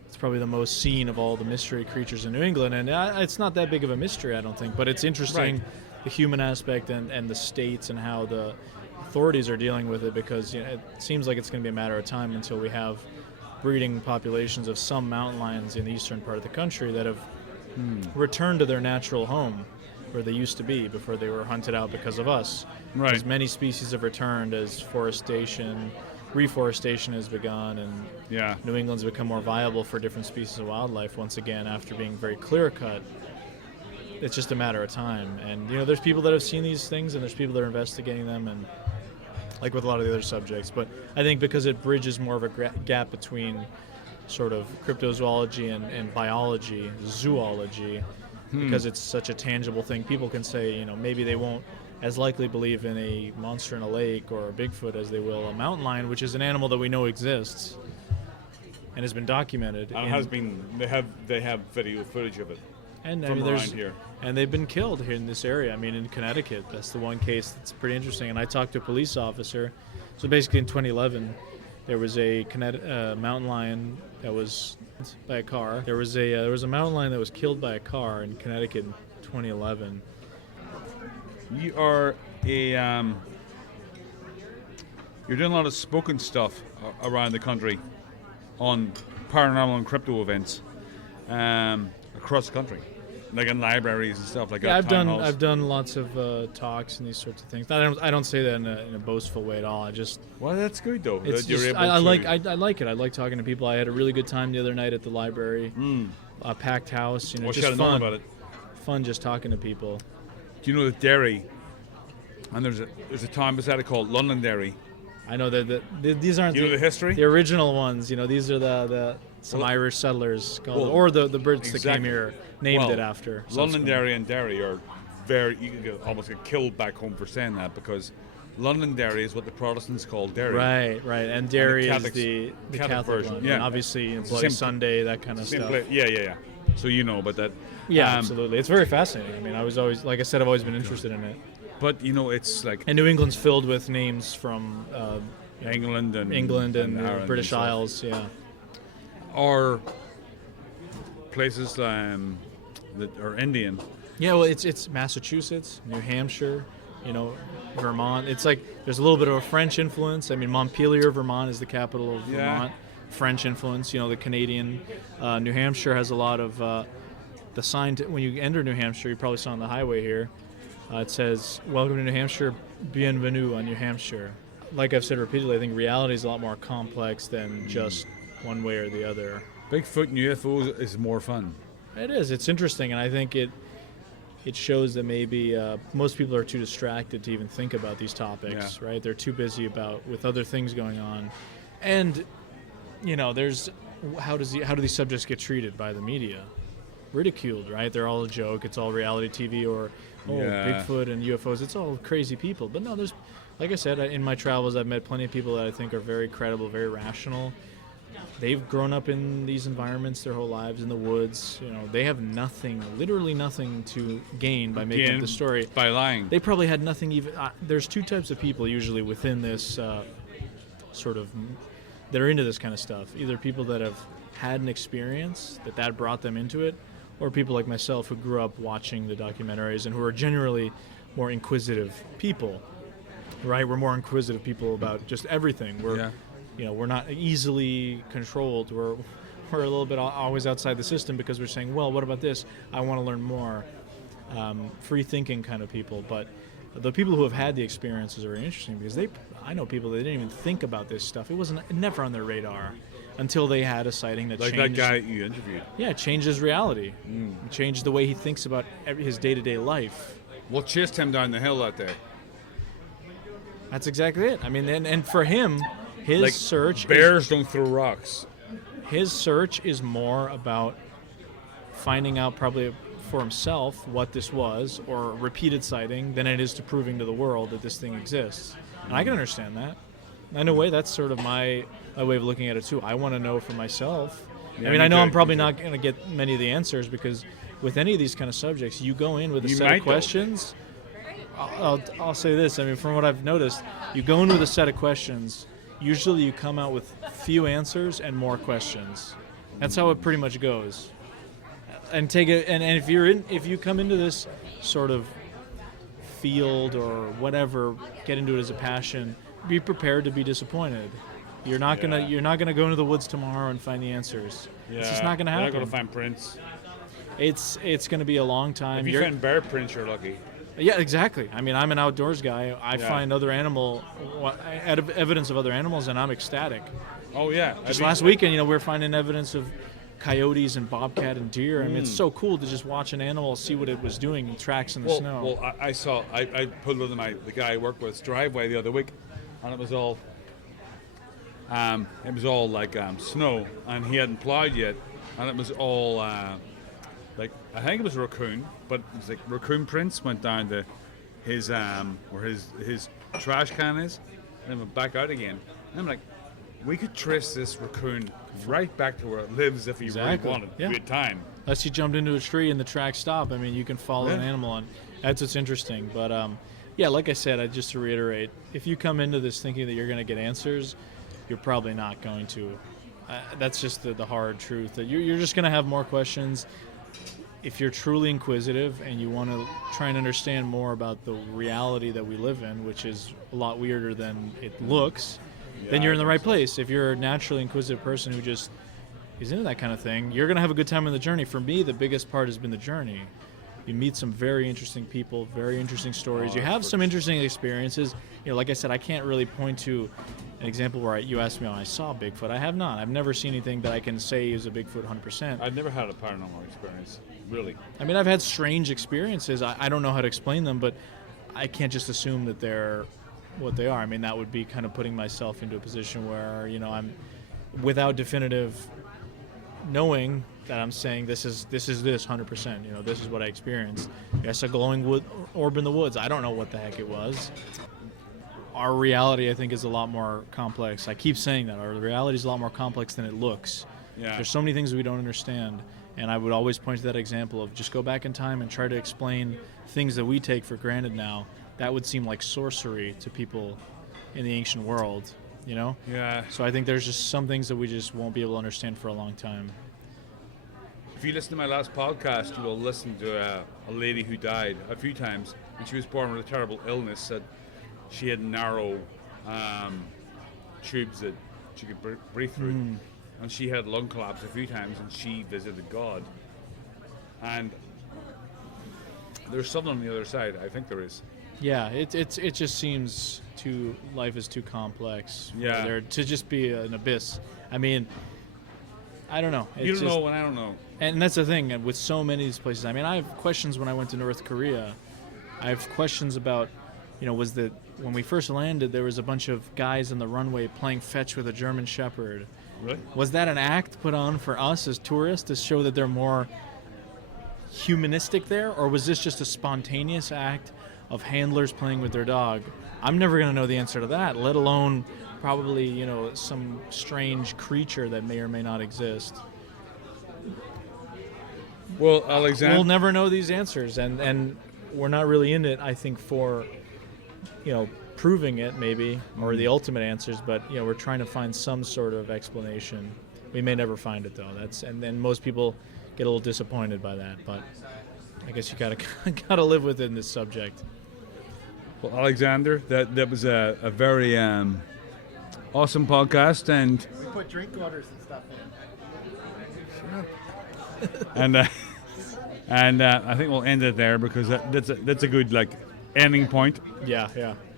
It's probably the most seen of all the mystery creatures in New England, and it's not that big of a mystery, I don't think. But it's interesting, Right. the human aspect and the states and how the authorities are dealing with it, because it seems like it's going to be a matter of time until we have breeding populations of some mountain lions in the eastern part of the country that have returned to their natural home where they used to be before they were hunted out because of us. Right. As many species have returned as reforestation has begun, and Yeah. New England's become more viable for different species of wildlife once again after being very clear-cut. It's just a matter of time. And, there's people that have seen these things, and there's people that are investigating them, and like with a lot of the other subjects. But I think because it bridges more of a gap between sort of cryptozoology and biology, zoology, because it's such a tangible thing, people can say, maybe they won't as likely believe in a monster in a lake or a Bigfoot as they will a mountain lion, which is an animal that we know exists and has been documented. And it has been. They have video footage of it. And from there's around here. And they've been killed here in this area. I mean, in Connecticut, that's the one case that's pretty interesting. And I talked to a police officer. So basically, in 2011, there was a mountain lion that was by a car. There was a mountain lion that was killed by a car in Connecticut in 2011. You are you're doing a lot of spoken stuff around the country on paranormal and crypto events across the country, like in libraries and stuff like that. Yeah, I've done lots of talks and these sorts of things. I don't say that in a boastful way at all. Well, that's good though. It's that you're just, able I to- like it. I like talking to people. I had a really good time the other night at the library. A packed house. What just should I know fun. about it? Fun just talking to people. Do you know that Derry? And there's a town beside it called Londonderry. I know that these aren't Do you know the history? the original ones. These are some Well, Irish settlers called, well, or the Brits that came exactly. here named Well, it after. Londonderry and Derry are you can almost get killed back home for saying that, because Londonderry is what the Protestants call Derry. Right. And Derry is Catholics- the Catholic Catholic version, one. yeah. And obviously, Bloody Simple- Sunday, that kind of stuff. Yeah. So you know about that. Yeah, absolutely. It's very fascinating. I mean, I was always, like I said, I've always been interested in it. But it's like And New England's filled with names from England and Ireland, British and stuff. Isles, yeah. Or places that are Indian. Yeah, well, it's Massachusetts, New Hampshire, Vermont. It's like there's a little bit of a French influence. I mean, Montpelier, Vermont is the capital of Vermont. French influence, the Canadian. New Hampshire has a lot of the sign when you enter New Hampshire. You probably saw on the highway here. It says, "Welcome to New Hampshire, bienvenue on New Hampshire." Like I've said repeatedly, I think reality is a lot more complex than just one way or the other. Bigfoot and UFOs is more fun. It is. It's interesting, and I think it shows that maybe most people are too distracted to even think about these topics, right? They're too busy with other things going on. And, there's how do these subjects get treated by the media? Ridiculed, right? They're all a joke. It's all reality TV or, Bigfoot and UFOs. It's all crazy people. But no, there's, like I said, in my travels, I've met plenty of people that I think are very credible, very rational. They've grown up in these environments their whole lives, in the woods. They have nothing, literally nothing to gain by making up the story. By lying. They probably had nothing even. There's two types of people usually within this sort of that are into this kind of stuff. Either people that have had an experience that brought them into it, or people like myself who grew up watching the documentaries and who are generally more inquisitive people. Right? We're more inquisitive people about just everything. We're not easily controlled. We're a little bit always outside the system because we're saying, well, what about this? I want to learn more. Free thinking kind of people. But the people who have had the experiences are interesting because I know people that didn't even think about this stuff. It wasn't never on their radar until they had a sighting that like changed. that guy you interviewed. Yeah, it changed his reality. It changed the way he thinks about his day-to-day life. What chased him down the hill out there? That's exactly it. I mean, and for him, his search Bears don't throw rocks. His search is more about finding out probably for himself what this was or repeated sighting than it is to proving to the world that this thing exists. And I can understand that. In a way, that's sort of my way of looking at it too. I want to know for myself. Yeah, I mean, me I know too, I'm probably me too. not going to get many of the answers because with any of these kind of subjects, you go in with a You set might, of though. questions. I'll say this. I mean, from what I've noticed, you go in with a set of questions. Usually you come out with few answers and more questions. That's how it pretty much goes. And take it, and if you come into this sort of field or whatever, get into it as a passion, be prepared to be disappointed. You're not gonna go into the woods tomorrow and find the answers. It's just not gonna happen. You're not gonna find prints. It's gonna be a long time. If you find bear prints, you're lucky. Yeah, exactly. I mean, I'm an outdoors guy. I find evidence of other animals, and I'm ecstatic. Oh yeah. Just last weekend, we were finding evidence of coyotes and bobcat and deer. I mean, it's so cool to just watch an animal, see what it was doing in tracks in the snow. Well, I pulled into the guy I work with's driveway the other week, and it was all like snow, and he hadn't plowed yet, and it was all like, I think it was a raccoon, but it was like raccoon prints went down to his where his trash can is, and then went back out again. And I'm like, we could trace this raccoon right back to where it lives if he really wanted. We had time. Unless he jumped into a tree and the tracks stop. I mean, you can follow an animal, and that's what's interesting. But like I said, just to reiterate, if you come into this thinking that you're going to get answers, you're probably not going to. That's just the hard truth. That you're just going to have more questions. If you're truly inquisitive and you want to try and understand more about the reality that we live in, which is a lot weirder than it looks, then you're in the right place. If you're a naturally inquisitive person who just is into that kind of thing, you're going to have a good time on the journey. For me, the biggest part has been the journey. You meet some very interesting people, very interesting stories. You have some interesting experiences. Like I said, I can't really point to an example where you asked me, I saw Bigfoot. I have not. I've never seen anything that I can say is a Bigfoot 100%. I've never had a paranormal experience, really. I mean, I've had strange experiences. I don't know how to explain them, but I can't just assume that they're what they are. I mean, that would be kind of putting myself into a position where, I'm without definitive knowing that I'm saying this is this 100%. This is what I experienced. I saw a glowing orb in the woods. I don't know what the heck it was. Our reality, I think, is a lot more complex. I keep saying that. Our reality is a lot more complex than it looks. Yeah. There's so many things we don't understand. And I would always point to that example of just go back in time and try to explain things that we take for granted now. That would seem like sorcery to people in the ancient world, Yeah. So I think there's just some things that we just won't be able to understand for a long time. If you listen to my last podcast, you will listen to a lady who died a few times, and she was born with a terrible illness that she had narrow tubes that she could breathe through. And she had lung collapse a few times, and she visited God. And there's something on the other side. I think there is. Yeah, it just seems life is too complex. Yeah. For there to just be an abyss. I mean, I don't know. You don't know, and I don't know. And that's the thing with so many of these places. I mean, I have questions when I went to North Korea. I have questions about, when we first landed, there was a bunch of guys on the runway playing fetch with a German Shepherd. Really? Was that an act put on for us as tourists to show that they're more humanistic there, or was this just a spontaneous act of handlers playing with their dog? I'm never going to know the answer to that, let alone probably, some strange creature that may or may not exist. Well, Alexander, we'll never know these answers, and we're not really in it, I think, for proving it maybe, or the ultimate answers, but we're trying to find some sort of explanation. We may never find it though. And then most people get a little disappointed by that, but I guess you gotta live within this subject. Well, Alexander, that was a very awesome podcast, and We put drink orders and stuff in. and I think we'll end it there because that's a good ending point. Yeah.